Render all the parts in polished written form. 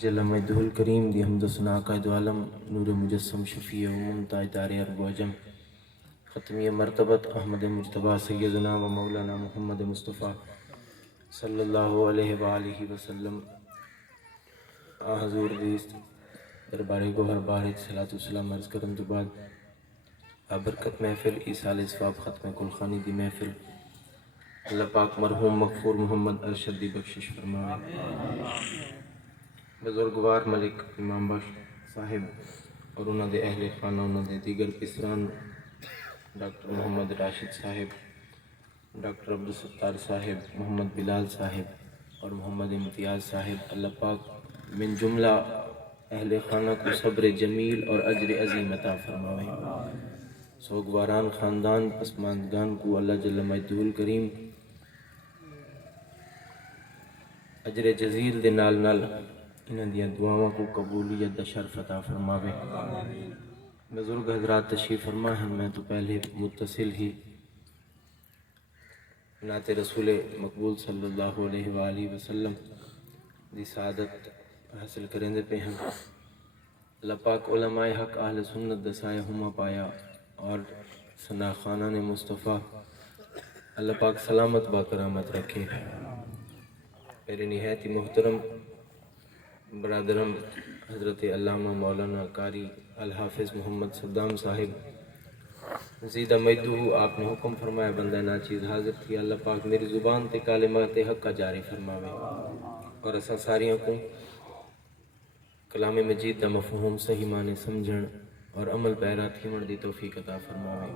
جل مجدہ الکریم دی حمد و ثنا قائد عالم نور مجسم شفیع امم تاجدار عرب و عجم ختمی مرتبت احمد مجتبیٰ سیدنا و مولانا محمد مصطفیٰ صلی اللہ علیہ وآلہ وسلم حضور دیست دربار گوہر بارک صلاۃ والسلام عرض کرن تو بعد برکت محفل ایصال ثواب ختم کلخانی دی محفل اللہ پاک مرحوم مغفور محمد ارشد دی بخشش فرمائے۔ بزرگوار ملک امام بخش صاحب اور انہوں دے اہل خانہ انہوں دے دیگر پسران ڈاکٹر محمد راشد صاحب، ڈاکٹر عبدالستار صاحب، محمد بلال صاحب اور محمد امتیاز صاحب، اللہ پاک من جملہ اہل خانہ کو صبر جمیل اور اجر عظیم عطا فرمائے۔ سوگواران خاندان پسماندگان کو اللہ جل مجدہ الکریم اجر جزیل دے نال نال انہاں دیاں دعاواں کو قبولیت دا شرف عطا فرماوے۔ بزرگ حضرات تشریف فرما ہیں، میں تو پہلے متصل ہی نعت رسول مقبول صلی اللہ علیہ وآلہ وسلم دی سعادت حاصل کریں دے پہ ہیں۔ اللہ پاک علماء حق اہل سنت دسائے ہما پایا اور ثنا خانہ نے مصطفیٰ اللہ پاک سلامت با کرامت رکھے۔ میرے نہایت محترم برادرم حضرت علامہ مولانا قاری الحافظ محمد صدام صاحب زیدہ مجدہ، آپ نے حکم فرمایا بندہ ناچیز حاضر تھی، اللہ پاک میری زبان تے کلمات حق کا جاری فرماوے اور اساں ساریوں کو کلام مجید دا مفہوم صحیح معنی سمجھن اور عمل پیرا تھیمن دی توفیق عطا فرماوے۔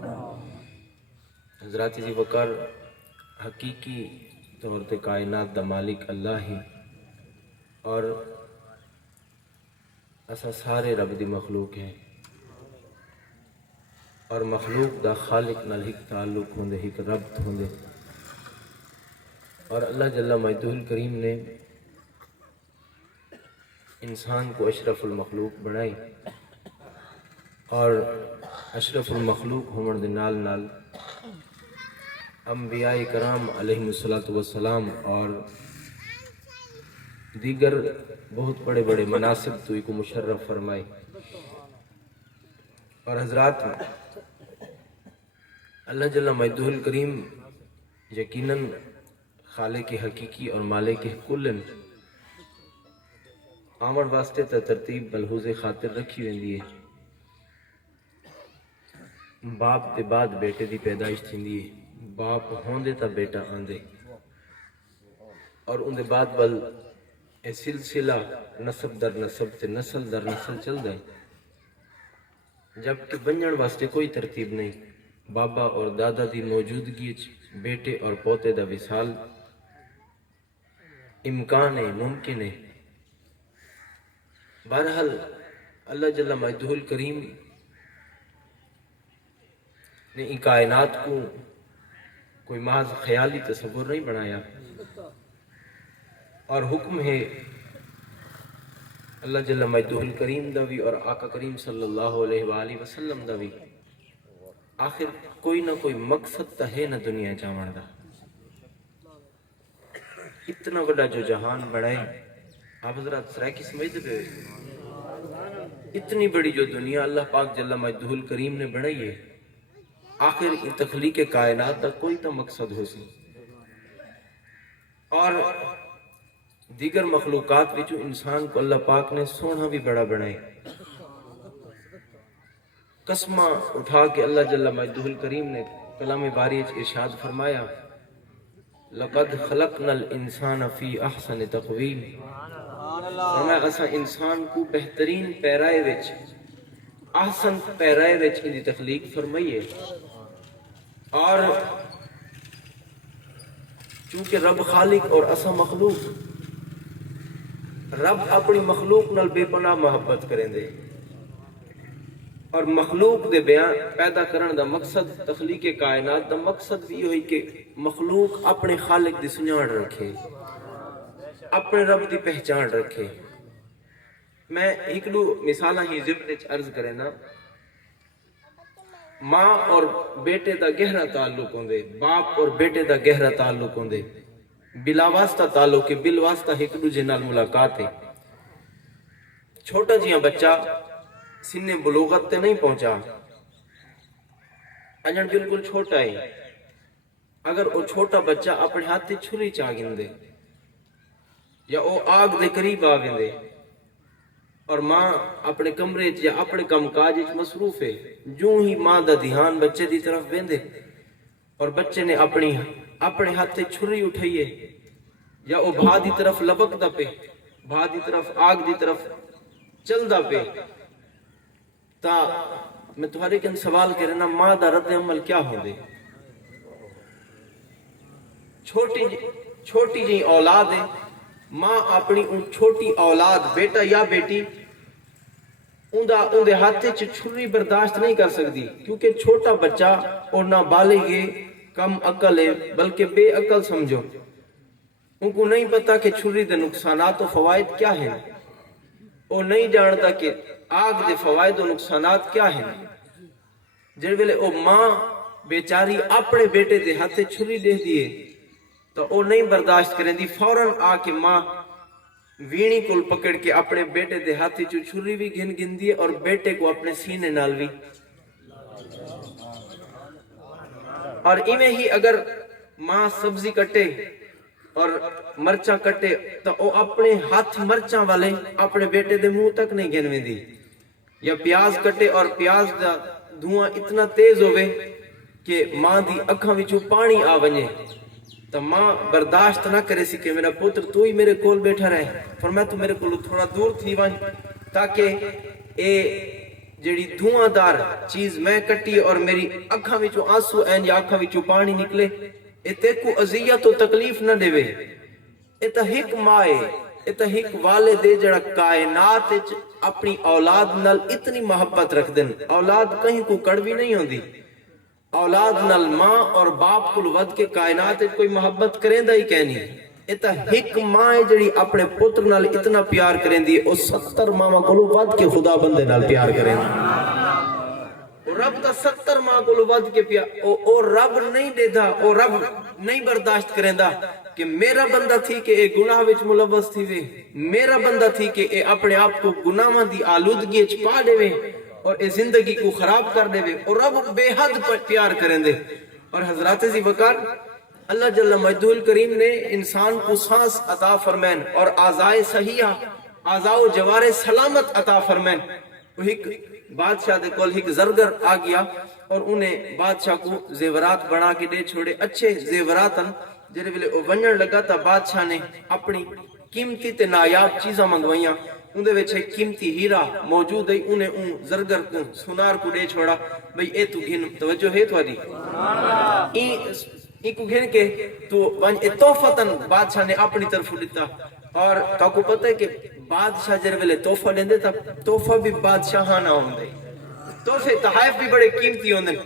حضرات جی وقار حقیقی طور تے کائنات دا مالک اللہ ہی اور اسا سارے رب دی مخلوق ہیں اور مخلوق دا خالق نال ہک تعلق ہوندے، ہک ربط ہوندے، اور اللہ جل مجدہ الکریم نے انسان کو اشرف المخلوق بنائی اور اشرف المخلوق ہومن دے نال نال انبیاء کرام علیہم السلام اور دیگر بہت بڑے بڑے مناصب تو کو مشرف فرمائے۔ اور حضرات اللہ جل مجدہ الکریم یقیناً خالق حقیقی اور مالک کلن آمر واسطے تا ترتیب ملحوظ خاطر رکھی ویندی ہے۔ باپ دے بعد بیٹے دی پیدائش تھیندی ہے، باپ ہوندے تا بیٹا آندے اور ان دے بعد بل اے سلسلہ نسب در نسب تے نسل در نسل چل دے، جبکہ بنجن واسطے کوئی ترتیب نہیں۔ بابا اور دادا دی موجودگی بیٹے اور پوتے دا وصال امکان ہے، ممکن ہے۔ بہرحال اللہ جل مجدہ الکریم نے ان کائنات کو کوئی محض خیالی تصور نہیں بنایا اور حکم ہے اللہ جل مجدہ الکریم دا بھی اور آقا کریم صلی اللہ علیہ وآلہ وسلم دا بھی، آخر کوئی نہ کوئی مقصد تا ہے نہ دنیا جاون دا۔ اتنا بڑا جو جہان بڑھائے، آپ حضرات سرائکی سمجھتے پہ اتنی بڑی جو دنیا اللہ پاک جل مجدہ الکریم نے بڑھائی ہے، آخر ان تخلیق کائنات دا کوئی تا مقصد ہو سی اور دیگر مخلوقات وچوں انسان کو اللہ پاک نے سونا بھی بڑا بنائے۔ قسمہ اٹھا کے اللہ جل مجدہ الکریم نے کلام باری ارشاد فرمایا، لَقَدْ خَلَقْنَا الْإِنسَانَ فِي أَحْسَنِ تَقْوِيمٍ، فرمایا اسا انسان کو بہترین پیرائے وچ، احسن پیرائے وچ ان دی تخلیق فرمائیے۔ اور چونکہ رب خالق اور اسا مخلوق، رب اپنی مخلوق نال بے پناہ محبت کریں دے اور مخلوق دے بیان پیدا کرن دا مقصد، تخلیق کائنات دا مقصد بھی ہوئی کہ مخلوق اپنے خالق دی سنجھان رکھے، اپنے رب دی پہچان رکھے۔ میں ایک دو مثالہ ہی ضمن عرض کریں نا، ماں اور بیٹے دا گہرا تعلق ہوندے، باپ اور بیٹے دا گہرا تعلق ہوندے، بلا واسطہ تعلق ہے، بل واسطہ ایک دوجے نال ملاقات ہے۔ چھوٹا جیاں بچہ سن بلوغت تے نہیں پہنچا، اجن بالکل چھوٹا ہی، اگر وہ چھوٹا بچہ اپنے ہاتھ تے چھری چاہ گندے یا وہ آگ دے قریب آ گندے اور ماں اپنے کمرے یا اپنے کام کاج مصروف ہے، جو ہی ماں دا دھیان بچے دی طرف ویندے اور بچے نے اپنے ہاتھ تے چھری اٹھائیے یا وہ بھا دی طرف لبک دا پہ، بھا دی طرف آگ دی طرف چل دا پہ، تا میں تمہارے کن سوال کرنا ماں دا رد عمل کیا ہوں دے؟ چھوٹی جی اولاد ہے، ماں اپنی ان چھوٹی اولاد بیٹا یا بیٹی اندے ہاتھے چھری برداشت نہیں کر سکتی، کیونکہ چھوٹا بچہ اور نہ بالغ ہے، کم عقل ہے، بلکہ بے عقل سمجھو، ان کو نہیں پتا کہ چھری دے نقصانات و فوائد کیا ہیں، وہ نہیں جانتا کہ آگ دے فوائد و نقصانات کیا ہیں۔ جن ویلے او ماں بیچاری اپنے بیٹے دے ہاتھے چھری دے دیے تو وہ نہیں برداشت کریں دی، فوراً آ کے ماں وینی کل پکڑ کے اپنے بیٹے دے ہاتھی جو چھری بھی گن دیے اور بیٹے کو اپنے سینے نال بھی، اور ایمیں ہی اگر ماں سبزی کٹے اور مرچاں کٹے تو وہ اپنے ہاتھ مرچاں والے اپنے بیٹے دے منہ تک نہیں گنویں دی، یا پیاز کٹے اور پیاز دا دھواں اتنا تیز ہوئے کہ ماں دی اکھاں وچوں پانی آ ونجے تو ماں برداشت نہ کرے سی کہ میرا پتر تو ہی میرے کول بیٹھا رہے، فرمایا تو میرے کول تھوڑا دور تھی ون تاکہ اے جڑی دھواں دار چیز میں کٹی اور میری اکھاں وچوں آنسو این یا اکھاں وچوں پانی نکلے، اے تے کو اذیت و تکلیف نہ دے، اے تا ہک مائے، اے تا ہک والد دے جڑا کائنات اپنی اولاد نال اتنی محبت رکھ دن، اولاد کہیں کو کڑوی نہیں ہوندی، اولاد نال ماں اور باپ کو ود کے کائنات کوئی محبت کریں دا ہی کہنی، اتا ہک ماں جڑی اپنے پتر نال اتنا پیار کریں دی، او 70 ماں کو ود کے خدا بندے نال پیار کریں دی، رب دا 70 ماں کو ود کے پیار، او رب نہیں دے دا، او رب نہیں برداشت کریں دا کہ میرا بندہ تھی کہ اے گناہ وچ ملوث تھی وے، میرا بندہ تھی کہ اے اپنے آپ کو گناہاں دی آلودگی چھپا دے وے اور اے زندگی کو خراب کر دے وے، اور رب بے حد پیار کریں دے۔ اور حضرات ذی وقار اللہ جل مجدہ الکریم نے انسان کو سانس عطا فرمائن اور اعضائے صحیحہ، اعضاء و جوارے سلامت عطا فرمائن۔ وہ ایک بادشاہ دے کول ایک زرگر آ گیا اور انہیں بادشاہ کو زیورات بنا کے دے چھوڑے، اچھے زیوراتن جنہیں ویلے او ونجن لگا تا بادشاہ نے اپنی قیمتی تے نایاب چیزاں منگوائیاں، اندھے ویچے قیمتی ہیرا موجود ہے، انہیں ان زرگر کو سنار کو دے چھوڑا، بھئی اے تو گھن توجہ ہے تو آدھی ایک کو گھن کے تو تحفتاً بادشاہ نے اپنی طرف دیتا، اور تاکو پتہ ہے کہ بادشاہ جر ویلے تحفہ لیندے تا تحفہ بھی بادشاہانہ ہوندے، تحفے تحائف بھی بڑے قیمتی ہوندے،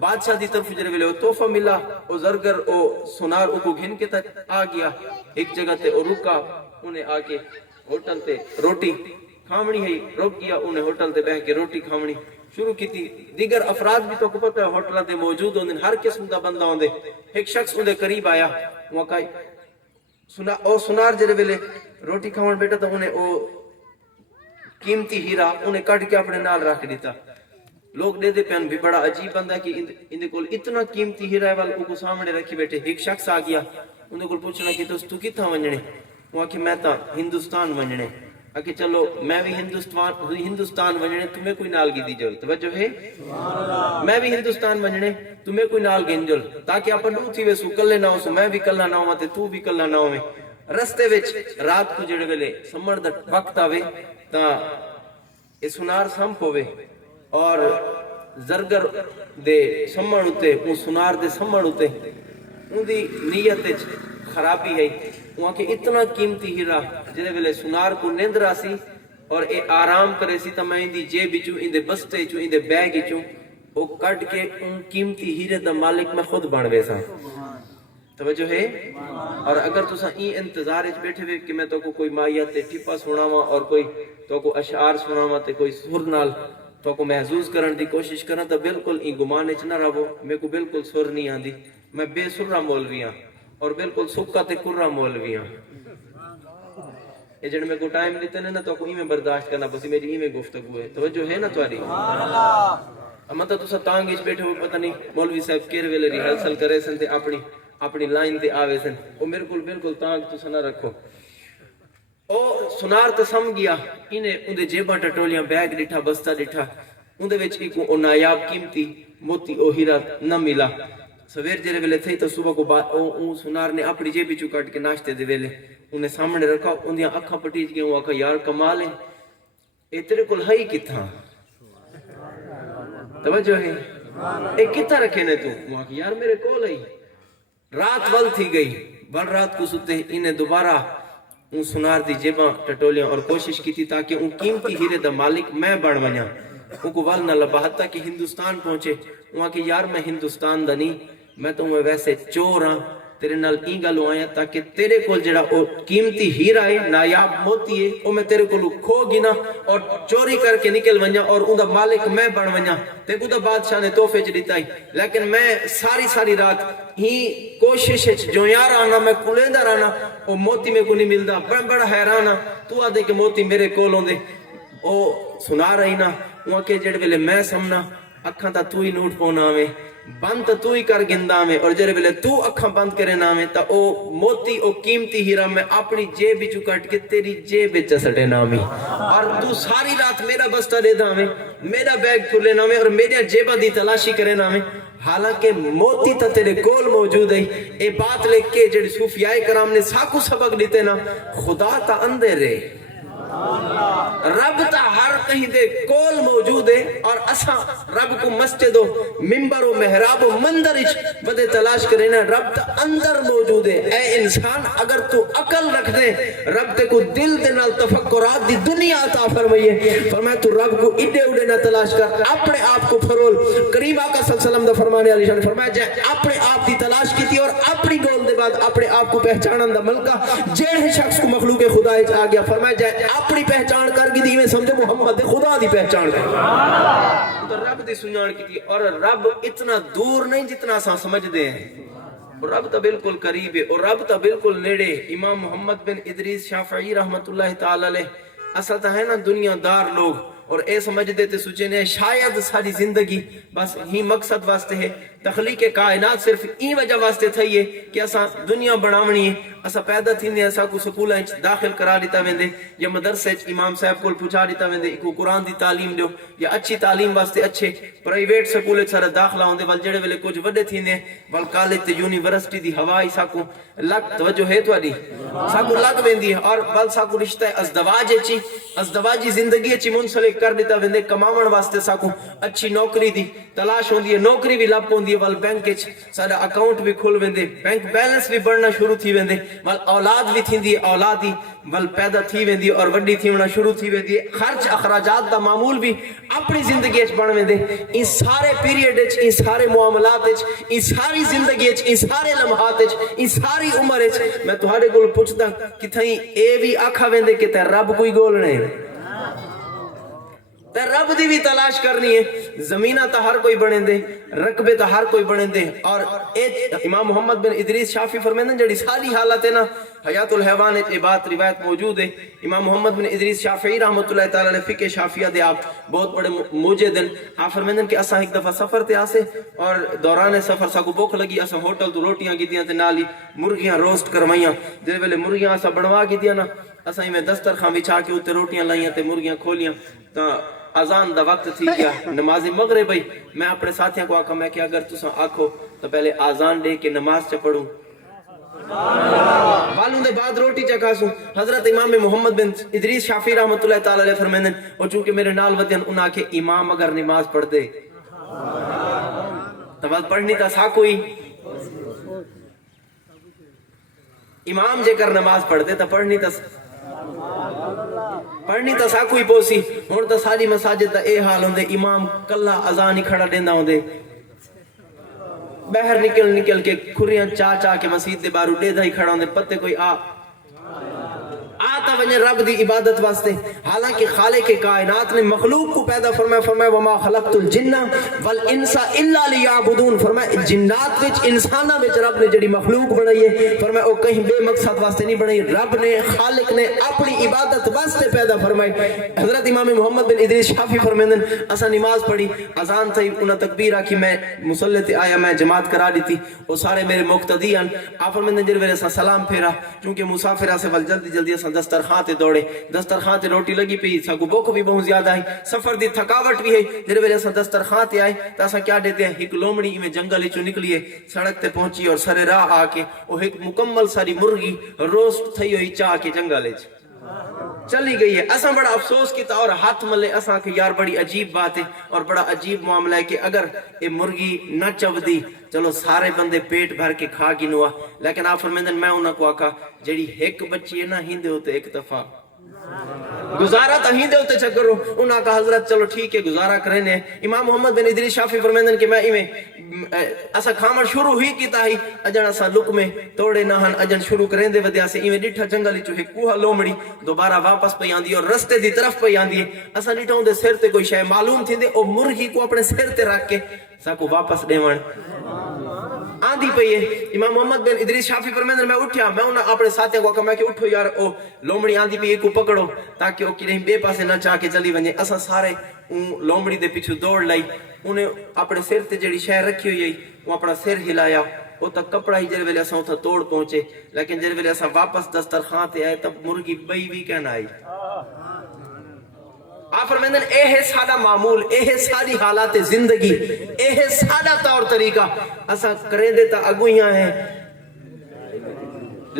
بادشاہ دی طرف جر ویلے تحفہ ملا، او زرگر او سنار او کو گھن کے تک آ گیا ایک جگہ تے او رکا، انہیں آ کے ہوٹل تے روٹی کھامنی ہے، روک گیا، انہیں ہوٹل تے بہ کے روٹی کھامنی شروع کی تھی۔ دیگر افراد بھی تو کو پتہ ہے ہوٹلہ تے موجود ہوندے، ہر قسم دا بندہ ہوندے، ایک شخص اندے قریب آیا، وہ کہا او سنار جرے ویلے روٹی کھاون بیٹا تو انہیں او قیمتی ہیرا انہیں کٹ کے اپنے نال رکھ دیتا، لوگ دے دے پہن بھی بڑا عجیب بندہ کہ اندے کول اتنا قیمتی ہیرا ہے والے کو سامنے رکھی بیٹھے۔ ایک شخص آ گیا، اندے کول پوچھنا کہ تو کتھا ونجنے، وہ کہ میں تا ہندوستان ونجنے، کہ چلو میں بھی ہندوستان ونجنے تمہیں کوئی نال گی دی جل، توجہ ہے میں بھی ہندوستان ونجنے تمہیں کوئی نال گن جل، تاکہ اپن دو تھی ویسو کلے نہ ہو سو، میں بھی کلہ نہ ہوں تے تو بھی کلہ نہ ہوئے۔ رستے وچ رات کو جڑے ویلے سمر دا وقت آوے تا اے سنار سمپ ہوئے اور زرگر دے سمن ہوتے، وہ سنار دے سمن ہوتے، ان دی نیت خرابی ہے، وہاں کہ اتنا قیمتی ہیرا جنہیں ویلے سنار کو نیند راسی اور اے آرام کرے سی تا میں ان دی جیب چوں، ان دے بستے چوں، ان دے بیگ چوں وہ کٹ کے ان قیمتی ہیرے دا مالک میں خود بن ویسا، توجہ ہے۔ اور اگر تسا این انتظار اچ بیٹھے ہوئے کہ میں تو کو کوئی مائیت ٹپا سناواں اور کوئی تو کو اشعار سناواں تے کوئی سر نال تو کو محظوظ کرن دی کوشش کرن تو بالکل این گمان اچ نہ رہو، میں کو بالکل سر نہیں آندی، میں بے سرہ مولوی ہاں اور بالکل سکا تے کرہ مولوی ہاں۔ یہ جڑ میں کو ٹائم دیتے نا تو کو میں برداشت کرنا بس میری میں گفتگو ہے توجہ ہے نا تمہاری اما تو تسا تانگ وچ بیٹھے ہو پتہ نہیں مولوی صاحب کیر ویلے ریہرسل کرے سن تے اپنی لائن تے آوے سن او میرے کول بالکل تانگ تسا نہ رکھو او سنار تے سم گیا انہیں اندے جیباں ٹٹولیاں بیگ ڈٹھا بستہ ڈٹھا اندے وچ ایک او نایاب قیمتی موتی او ہیرا نہ ملا سویر جڑے ویلے تھئی تو صبح کو او سنار نے اپنی جیب وچوں کٹ کے ناشتے دے ویلے انہیں سامنے رکھا اندیاں اکھاں پٹیج گئیں وہ آکھا یار کمال ہے اے تیرے کول ہے کتھاں توجہ ہے اے کتھاں رکھے نے تو وہ آکھا یار میرے کول ہے رات ول تھی گئی ول رات کو ستے انہیں دوبارہ ان سنار دی جیباں ٹٹولیاں اور کوشش کی تھی تاکہ ان قیمتی ہیرے دا مالک میں بڑھ ونیا ان کو ول نہ لباہتا کہ ہندوستان پہنچے وہاں کہ یار میں ہندوستان دا نہیں میں تو میں ویسے چور ہاں تیرے نال این گلو آیا تاکہ تیرے کول جڑا او قیمتی ہیرا ہے نایاب موتی ہے او میں تیرے کولو کھو گنا اور چوری کر کے نکل ونیا اور اون دا مالک میں بن ونیا تے کو دا بادشاہ نے تحفے چ دیتا ہے لیکن میں ساری رات ہی کوشش جو یار آنا میں کلیندہ رہنا او موتی میں کو نہیں ملدا بڑا حیران ہاں تو آ دے کہ موتی میرے کول ہوندے او سنا رہی نا وہاں کے جڑ ویلے میں سمنا اکھاں تا تو ہی نوٹ پونا میں بند تو ہی کر گندا میں اور جڑے ویلے تو اکھاں بند کرے نامے تا او موتی او قیمتی ہیرا میں اپنی جیب وچوں کٹ کے تیری جیب وچ سٹے نامی اور تو ساری رات میرا بستہ دے دا میں میرا بیگ کھلے نامے اور میری جیباں دی تلاشی کرے نامے حالانکہ موتی تا تیرے کول موجود ہے اے بات لکھ کے جڑے صوفیاء کرام نے ساکو سبق دیتے نا خدا تا اندر رہے رب تا ہر کہیں دے کول موجود ہے اور اساں رب کو مسجد و منبر و محراب و مندر بدے تلاش کریں نا رب تا اندر موجود ہے اے انسان اگر تو عقل رکھ دے رب تے کو دل دے نال تفکرات دی دنیا عطا فرمائیے فرمایا تو رب کو اڈے اڈے نہ تلاش کر اپنے آپ کو فرول کریم آقا صلی اللہ علیہ وسلم دا فرمانے علی شان فرمایا جائے اپنے آپ دی تلاش کی تھی اور اپنی گول دے بعد اپنے آپ کو پہچانن دا ملکہ جیڑے شخص کو مخلوق خدا ہچ آ گیا فرمایا جائے اپنی پہچان کر کی دی میں سمجھے محمد خدا دی پہچان کر تو رب دی سنجان کی تھی اور رب اتنا دور نہیں جتنا سا سمجھ دے ہیں رب تا بالکل قریب ہے اور رب تا بالکل نیڑے امام محمد بن ادریس شافعی رحمت اللہ تعالی علیہ اصل تا ہے نا دنیا دار لوگ اور اے سمجھ دیتے سوچے نے شاید ساری زندگی بس ہی مقصد واسطے ہے تخلیق کائنات صرف این وجہ واسطے تھئی ہے کہ اسا دنیا بناونی ہے اسا پیدا تھیندے اسا کو سکولیں داخل کرا دیتا ویندے یا مدرسے امام صاحب کو پوچھا دیتا ویندے کو قرآن دی تعلیم دیو یا اچھی تعلیم واسطے اچھے پرائیویٹ سکول سارا داخلہ ہوندے ول جڑے ویلے کچھ وڈے تھیندے ول کالج تے یونیورسٹی دی ہوا اسا کو لگ توجہ ہے تواڈی اسا کو لگ ویندی ہے اور ول اسا کو رشتہ ازدواجی زندگی چ منسلک کر دیتا ویندے کماون واسطے اسا کو اچھی نوکری دی تلاش ہوندی ہے نوکری بھی لب ہوندی ہے ول بینک وچ سارا اکاؤنٹ بھی کھل ویندے بینک بیلنس بھی بڑھنا شروع تھی ویندے ول اولاد بھی تھیندی اولاد ہی ول پیدا تھی ویندی اور وڈی تھیونا شروع تھی ویندی خرچ اخراجات دا معمول بھی اپنی زندگی وچ بن ویندے ان سارے پیریڈ وچ ان سارے معاملات وچ ان ساری زندگی وچ ان سارے لمحات وچ ان ساری عمر وچ میں تہاڈے کول پوچھدا کہ تھئی اے وی آکھا ویندے کہ تے رب کوئی گول نہیں تے رب دی بھی تلاش کرنی ہے زمینہ تا ہر کوئی بنے دے رقبے تا ہر کوئی بنے دے اور امام محمد بن ادریس شافی فرمیندن جڑی ساری حالت ہے نا حیات الحیوان یہ بات روایت موجود ہے امام محمد بن ادریس شافعی رحمۃ اللہ تعالی علیہ فقہ شافعیہ دے آپ بہت بڑے موجد ہیں آپ فرمیندن کہ اساں ایک دفعہ سفر تے آسے اور دوران سفر ساکو بھوک لگی اساں ہوٹل تو روٹیاں کیتیاں تے نال ہی مرغیاں روسٹ کروائیاں جے ویلے مرغیاں اساں بنوا کیتیاں نا اساں میں دسترخوان بچھا کے اوتے روٹیاں لائیاں تے مرغیاں کھولیاں تا اذان دا وقت تھی گیا نماز مغرب بھئی میں اپنے ساتھیاں کو آکھا میں کہ اگر تساں آکھو تو پہلے آزان دے کے نماز چ پڑھوں والوں دے بعد روٹی چکاسوں حضرت امام محمد بن ادریس شافعی رحمت اللہ تعالی علیہ فرمیندن اور چونکہ میرے نال ودین انہاں کے امام اگر نماز پڑھ دے تو بات پڑھنی تا سا کوئی امام جے کر نماز پڑھ دے تو پڑھنی تا سا کوئی پوسی ہون تا ساری مساجد تا اے حال ہوندے امام کلا اذان ہی کھڑا دیندہ ہوندے بہر نکل کے کھریاں چا کے مسجد دے بارو ڈے دا ہی کھڑا ہوندے پتے کوئی آتا ونجے رب دی عبادت واسطے. حالانکہ خالق کائنات نے مخلوق کو پیدا فرمایا وما خلقت الجن والانس الا لیعبدون. فرمایا جنات وچ انساناں وچ رب نے جڑی مخلوق بنائی ہے فرمایا او کہیں بے مقصد واسطے نہیں بنائی. رب نے خالق نے اپنی عبادت واسطے پیدا فرمائی. حضرت امام محمد بن ادریس شافعی فرمیندن اساں نماز پڑھی اذان تھی انہاں تکبیر آکھی میں مصلی تے آیا میں جماعت کرا دیتی وہ سارے میرے مقتدی ہیں. آپ فرمیندن جڑے ویلے سلام پھیرا چونکہ مسافر سے ول جلدی جلدی اساں دسترخوان تے دوڑے دسترخوان تے روٹی لگی پئی ساکو بھوک بھی بہت زیادہ ہے سفر دی تھکاوٹ بھی ہے. جڑے ویلے اساں دسترخوان تے آئے تا اساں کیا دیتے ہیں ایک لومڑی میں جنگل وچوں نکلی ہے سڑک تے پہنچی اور سرے راہ آ کے وہ ایک مکمل ساری مرغی روسٹ تھی ہوئی چاہ کے جنگل وچ چلی گئی ہے. اساں بڑا افسوس کیتا اور ہاتھ ملے اساں کہ یار بڑی عجیب بات ہے اور بڑا عجیب معاملہ ہے کہ اگر یہ مرغی نہ چودی چلو سارے بندے پیٹ بھر کے کھا گنوا. لیکن آپ فرمیندن میں انہاں کو آکھا جڑی ایک بچی ہے نا ہندے ہوتے ایک دفعہ گزارا تا ہندے ہوتے چکر رو. انہاں کا حضرت چلو ٹھیک ہے گزارا کرنے. امام محمد بن ادریس شافعی فرمیندن کہ میں ایویں اسا کھامن شروع ہوئی کیتا ہی اجن اسا لقمے توڑے نہ ہن اجن شروع کریں دے ودیا سے ایویں ڈٹھا جنگل چو ایک کوہ لومڑی دوبارہ واپس پئی آندی اور رستے دی طرف پئی آندی اسا ڈٹھا دے سر تے کوئی شے معلوم تھیندے او مرغی کو اپنے سر تے رکھ کے ساکو واپس دیون آندھی پئی ہے. امام محمد بن ادریس شافعی فرمیندن میں اٹھیا میں انہاں اپنے ساتھیاں کو کہا میں کہ اٹھو یار او لومڑی آندھی پئی کو پکڑو تاکہ او کہیں بے پاسے نہ چاہ کے چلی ونجے. اسا سارے لومڑی دے پیچھے دوڑ لائی انہیں اپنے سر تے جڑی شے رکھی ہوئی وہ اپنا سر ہلایا وہ تک کپڑا ہی جڑے ویلے اساں اتھا توڑ پہنچے. لیکن جڑے ویلے اساں واپس دسترخوان تے آئے تب مرغی بئی بھی کہنا آئی. آپ فرمیندن اے ہے سادہ معمول اے ہے ساری حالات زندگی اے ہے سادہ طور طریقہ اساں کریں دیتا اگویاں ہیں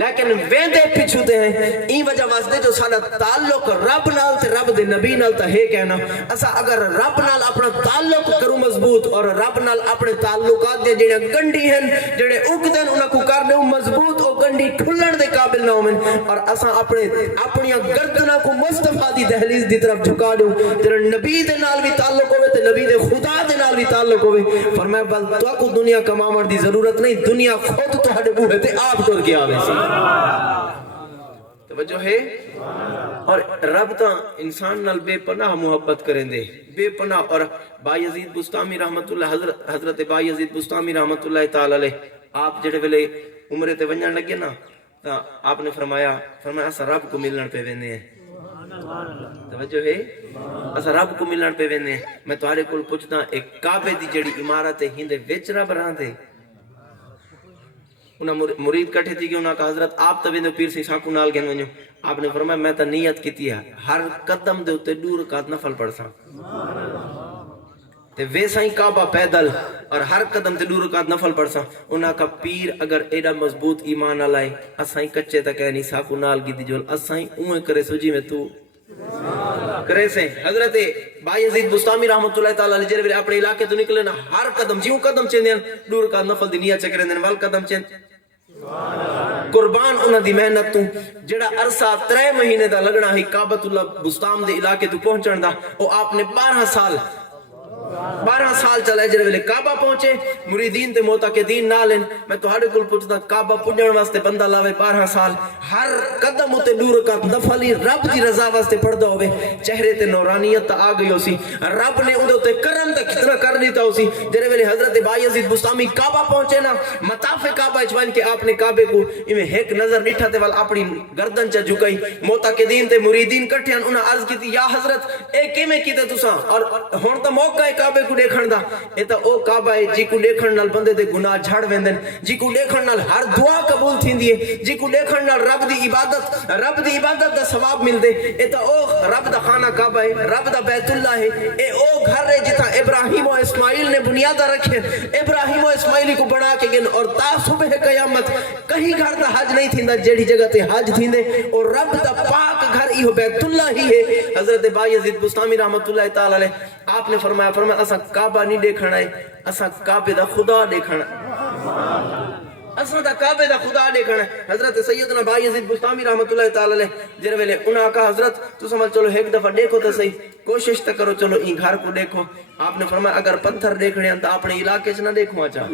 لیکن ویندے پچھوتے ہیں. این وجہ واسطے جو ساڈا تعلق رب نال تے رب دے نبی نال تا ہے کہنا اسا اگر رب نال اپنا تعلق کرو مضبوط اور رب نال اپنے تعلقات دے جڑے گنڈی ہیں جڑے اگدن انہاں کو کرنے مضبوط او گنڈی کھلن دے قابل نہ ہومن اور اسا اپنی گردناں کو مصطفیٰ دی دہلیز دی طرف جھکا دو تیرے نبی دے نال بھی تعلق ہوے تے نبی دے خدا دے نال بھی تعلق ہوے. فرمایا بل تو کو دنیا کماون دی ضرورت نہیں دنیا خود تہاڈے بوہے تے آپ ٹر کے آوے سی. توجہ ہے اور رب تا انسان نال بے پناہ محبت کریں دے بے پناہ. اور بایزید بستامی رحمت اللہ حضرت بایزید بستامی رحمت اللہ تعالی علیہ آپ جڑے ویلے عمرے تے ونجن لگے نا تا آپ نے فرمایا اسا رب کو ملن پہ ویندے ہیں. توجہ ہے اسا رب کو ملن پہ ویندے ہیں. میں تہاڈے کول پوچھدا ایک کعبے دی جڑی عمارت ہے ہندے وچ رب رہندے انہاں مرید کٹھے تھی کہ انہاں کا حضرت آپ تو ویندے پیر سی ساکو نال گن ونجو. آپ نے فرمایا میں تا نیت کیتی ہے ہر قدم دے اوتے 2 رکعت نفل پڑھساں تے ویسا ہی کعبہ پیدل اور ہر قدم تے 2 رکعت نفل پڑھساں. انہاں کا پیر اگر ایڈا مضبوط ایمان آلائے اساں ہی کچے تا کہنی ساکو نال گیدی جول اساں ہی اوے کرے سو جی میں تو کرے سے. حضرت بایزید بستامی رحمت اللہ تعالی علیہ جڑے اپنے علاقے تو نکلے نا ہر قدم جیوں قدم چیندے 2 رکعت نفل دی نیت چکرے دین ول قدم چیند قربان انہاں دی محنت تو جڑا عرصہ 3 مہینے دا لگنا ہی کعبۃ اللہ بستام دے علاقے تو پہنچن دا او آپ نے 12 سال چلے جڑے ویلے کعبہ پہنچے مریدین تے معتقدین نالن. میں تہاڈے کول پوچھدا کعبہ پجن واسطے بندہ لاوے 12 سال ہر قدم تے 2 رکعت نفل ہی رب دی رضا واسطے پڑھدا ہوے چہرے تے نورانیت آ گئی ہوسی رب نے اودے تے کرم تے کتنا کر دیتا ہوسی. جڑے ویلے حضرت بایزید بستامی کعبہ پہنچے نا مطاف کعبہ وچ وان کے آپ نے کعبے کو ایویں ایک نظر ڈٹھا تے ول اپنی گردن چ جھکائی معتقدین تے مریدین کٹھے انہاں عرض کیتی یا حضرت اے کیویں کیتے تساں اور ہن تا موقع ہے کعبے کو دیکھن دا اے تا او کعبہ ہے جی کو دیکھن نال بندے دے گناہ جھڑ ویندن جی کو دیکھن نال ہر دعا قبول تھیندی ہے جی کو دیکھن نال رب دی عبادت دا ثواب ملدے. اے تا او رب دا خانہ کعبہ ہے رب دا بیت اللہ ہے اے او گھر ہے جتھا ابراہیم و اسماعیل نے بنیادہ رکھے ابراہیم و اسماعیل کو بنا کے گن اور تا صبح قیامت کہیں گھر دا حج نہیں تھیندا جیڑی جگہ تے حج تھیندے اور رب دا پاک گھر ایہو بیت اللہ ہی ہے. حضرت بایزید بستامی رحمت اللہ تعالی علیہ آپ نے فرمایا اساں کعبہ نہیں دیکھنا ہے اساں کعبے دا خدا دیکھنا اساں دا کعبے دا خدا دیکھنا ہے. حضرت سیدنا بایزید بستامی رحمت اللہ تعالی علیہ جڑے ویلے انہاں کا حضرت تو سمجھ چلو ایک دفعہ دیکھو تو صحیح کوشش تو کرو چلو این گھر کو دیکھو. آپ نے فرمایا اگر پتھر دیکھنے ہیں تو اپنے علاقے سے نہ دیکھو اچھا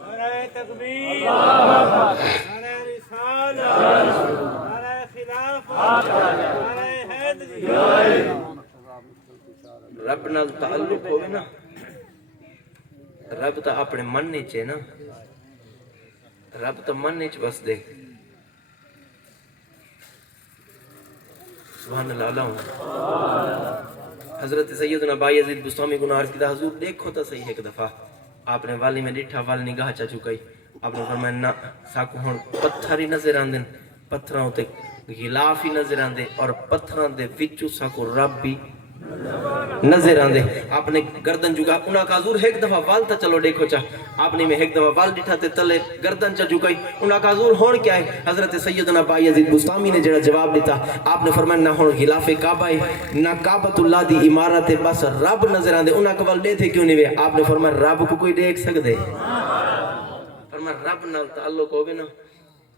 نعرہ تکبیر رب نال تعلق ہوئے نا، رب تا اپنے من نیچے نا، رب تا من نیچ بس دے. سبحان اللہ علیہ. حضرت سیدنا بایزید بستامی کو عرض کیا حضور دیکھو تا صحیح ایک دفعہ آپ نے والی میں ڈٹھا وال نگاہ چا چکائی. آپ نے فرمایا نا ساکو ہون پتھر ہی نظر آندن، پتھراں تے غلاف ہی نظر آندے اور پتھراں دے وچوں ساکو رب بھی نظر آندے. آپ نے گردن جھکا انہاں کا حضور ایک دفعہ وال تا چلو دیکھو چا. آپ نے میں ایک دفعہ وال ڈٹھا تے تلے گردن چا جھکائی. انہاں کا حضور ہون کیا ہے؟ حضرت سیدنا بایزید بستامی نے جڑا جواب دیتا آپ نے فرمایا نہ ہون غلاف کعبہ ہے نہ کعبۃ اللہ دی عمارت ہے، بس رب نظر آندے. انہاں کا وال دے تھے کیوں نہیں وے؟ آپ نے فرمایا رب کو کوئی دیکھ سکدے؟ فرمایا رب نال تعلق ہوگے نا.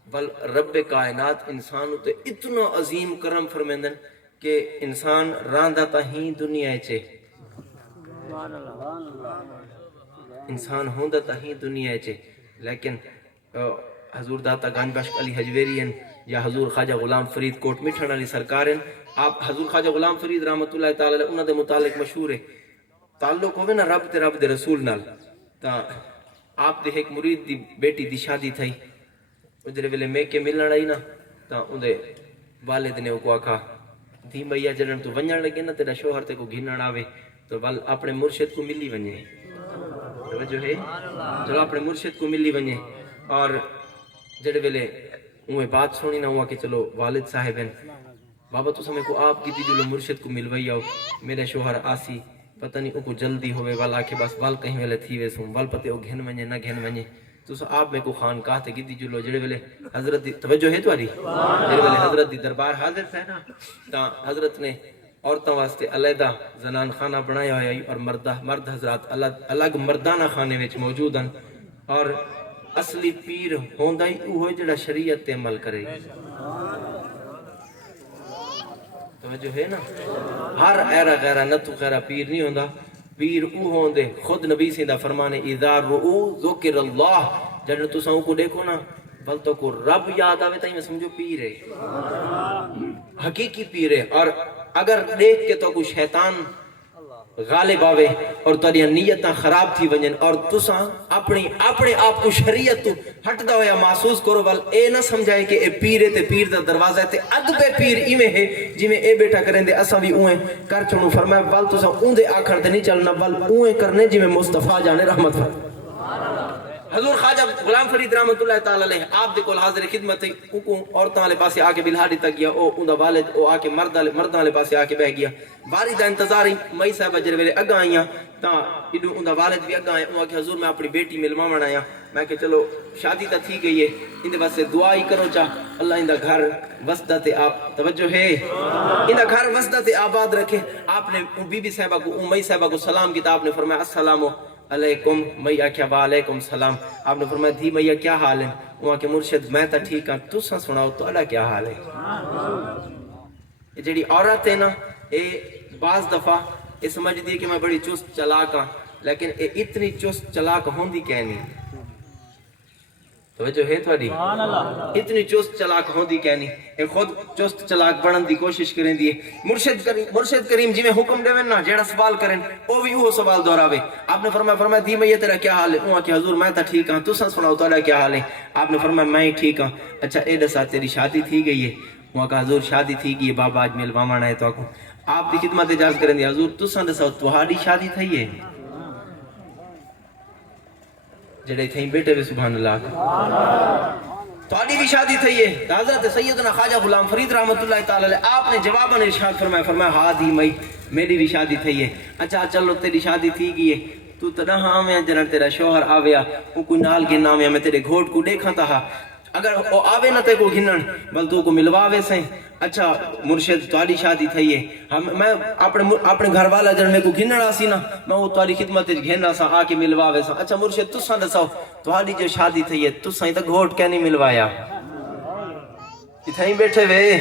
بل رب کائنات انسان تے اتنا عظیم کرم فرمیندن کہ انسان راندہ تا ہی دنیا چے، انسان ہوندہ تا ہی دنیا چے. لیکن حضور داتا گنج بخش علی حجویری ہیں یا حضور خواجہ غلام فرید کوٹ مٹھن علی سرکار ہیں. آپ حضور خواجہ غلام فرید رحمت اللہ تعالی علیہ انہوں دے متعلق مشہور ہے تعلق ہوئے نا رب دے رسول نال. تا آپ دے ایک مرید دی بیٹی دی شادی تھئی، ادھر ویلے میں کے ملن آئی نا تا اندے والد نے کو آکھا دھی بھیا جڑن تو ونجن لگے نا تیرا شوہر تے کو گھنن آوے تو بل اپنے مرشد کو ملی ونجے. توجہ ہے؟ چلو اپنے مرشد کو ملی ونجے. اور جڑے ویلے اوے بات سنی نہ ہوا کہ چلو والد صاحب ہیں بابا تو سمے کو آپ کی دی جو مرشد کو ملوئی آؤ میرے شوہر آسی پتہ نہیں کو جلدی ہوئے والا آکھے بس وال کہیں ویلے تھی ویسوں وال پتے او گھن ونجے نہ گھن ونجے. تو آپ میں کو خان کہتے گی دی جلو جڑے ویلے حضرت دی توجہ ہے تواری جڑے ویلے حضرت دی دربار حاضر تھا نا تا حضرت نے عورتوں واسطے علیحدہ زنان خانہ بنایا ہویا اور مرد حضرات الگ مردانہ خانے وچ موجود ہیں. اور اصلی پیر ہوندا ہی اوہ جڑا شریعت تے عمل کرے. توجہ ہے نا؟ ہر ایرا غیرہ نتو غیرہ پیر نہیں ہوندا. پیر او ہوندے خود نبی سیدہ فرمانے اذا رؤو ذکر اللہ جڑے تو ساں کو دیکھو نا بل تو کو رب یاد آوے تائیں میں سمجھو پیر ہے، حقیقی پیر ہے. اور اگر دیکھ کے تو کو شیطان غالب آوے اور تاریاں نیتاں خراب تھی ونجن اور تساں اپنے آپ کو شریعت تو ہٹدا ہویا محسوس کرو بل اے نہ سمجھائے کہ اے پیر ہے تے پیر دا دروازہ ہے تے ادب پیر ایویں ہے جویں اے بیٹا کریں دے اساں بھی اویں کر چھڑو. فرمایا بل تساں اون دے آکھڑ تے نہیں چلنا بل اویں کرنے جویں مصطفیٰ جانے رحمت فرمائے. حضور خواجہ غلام فرید رحمت اللہ تعالی علیہ آپ دے کول حاضر خدمت کو عورتاں والے پاسے آ کے بلہاڑی تک گیا. او اوندا والد او آ کے مرداں والے پاسے آ کے بیٹھ گیا. باری دا انتظار ہی مئی صاحبہ جڑے ویلے اگا آئیاں تا ایڈو اوندا والد بھی اگا آئے. او کہ حضور میں اپنی بیٹی ملواون آیا. میں کہ چلو شادی تا تھی گئی ہے اندے واسطے دعا ہی کرو چا اللہ اندا گھر وسدا تے آپ توجہ ہے اندا گھر وسدا تے آباد رکھے. آپ نے بی بی صاحبہ کو مئی صاحبہ کو سلام کیا. آپ نے فرمایا السلام علیکم. میں آکھیا وعلیکم السلام. آپ نے فرمایا دھی بھیا کیا حال ہے؟ وہاں کے مرشد میں تا ٹھیک ہاں تساں سناؤ تہاڈا کیا حال ہے؟ جڑی عورت ہے نا اے بعض دفعہ اے سمجھ دی کہ میں بڑی چست چلاک ہاں لیکن اے اتنی چست چلاک ہوندی کیا نہیں. توجہ ہے تھوڑی اتنی چست چلاک ہوندی کیا نہیں. اے خود چست چلاک بنن دی کوشش کریں دی. مرشد کریم جی میں حکم دے نا جیڑا سوال کریں او بھی وہ سوال دہراوے. آپ نے فرمایا دی میں یہ تیرا کیا حال ہے؟ وہاں کہ حضور میں تا ٹھیک ہاں تساں سناؤ تہاڈا کیا حال ہے؟ آپ نے فرمایا میں ٹھیک ہاں. اچھا اے دسا تیری شادی تھی گئی ہے؟ وہاں کہ حضور شادی تھی گئی ہے بابا آج ملواون آئے تو آپ دی خدمت اجازت کریں دی. حضور تساں دساؤ تہاڈی شادی تھی ہے؟ جڑے تھیں بیٹے بھی سبحان اللہ تہاڈی بھی شادی تھی ہے؟ حضرت سیدنا خواجہ غلام فرید رحمت اللہ تعالی علیہ آپ نے جواباً ارشاد فرمایا ہاں دی مئی میری بھی شادی تھی ہے. اچھا چلو تیری شادی تھی گئی ہے تو تنہا آویا جنر تیرا شوہر آویا وہ کوئی نال کے نامیا میں تیرے گھوٹ کو دیکھا تھا اگر وہ آوے نہ تے کو گھنن بل تو کو ملواوے سے. اچھا مرشد تہاڈی شادی تھی ہے میں اپنے گھر والا جن میں کو گھنن آسی نا میں وہ تہاڈی خدمت گھننا سا آ کے ملواوے سا. اچھا مرشد تساں دساؤ تہاڈی جو شادی تھی ہے تساں تے گھوٹ کیا نہیں ملوایا؟ اتھائی بیٹھے وے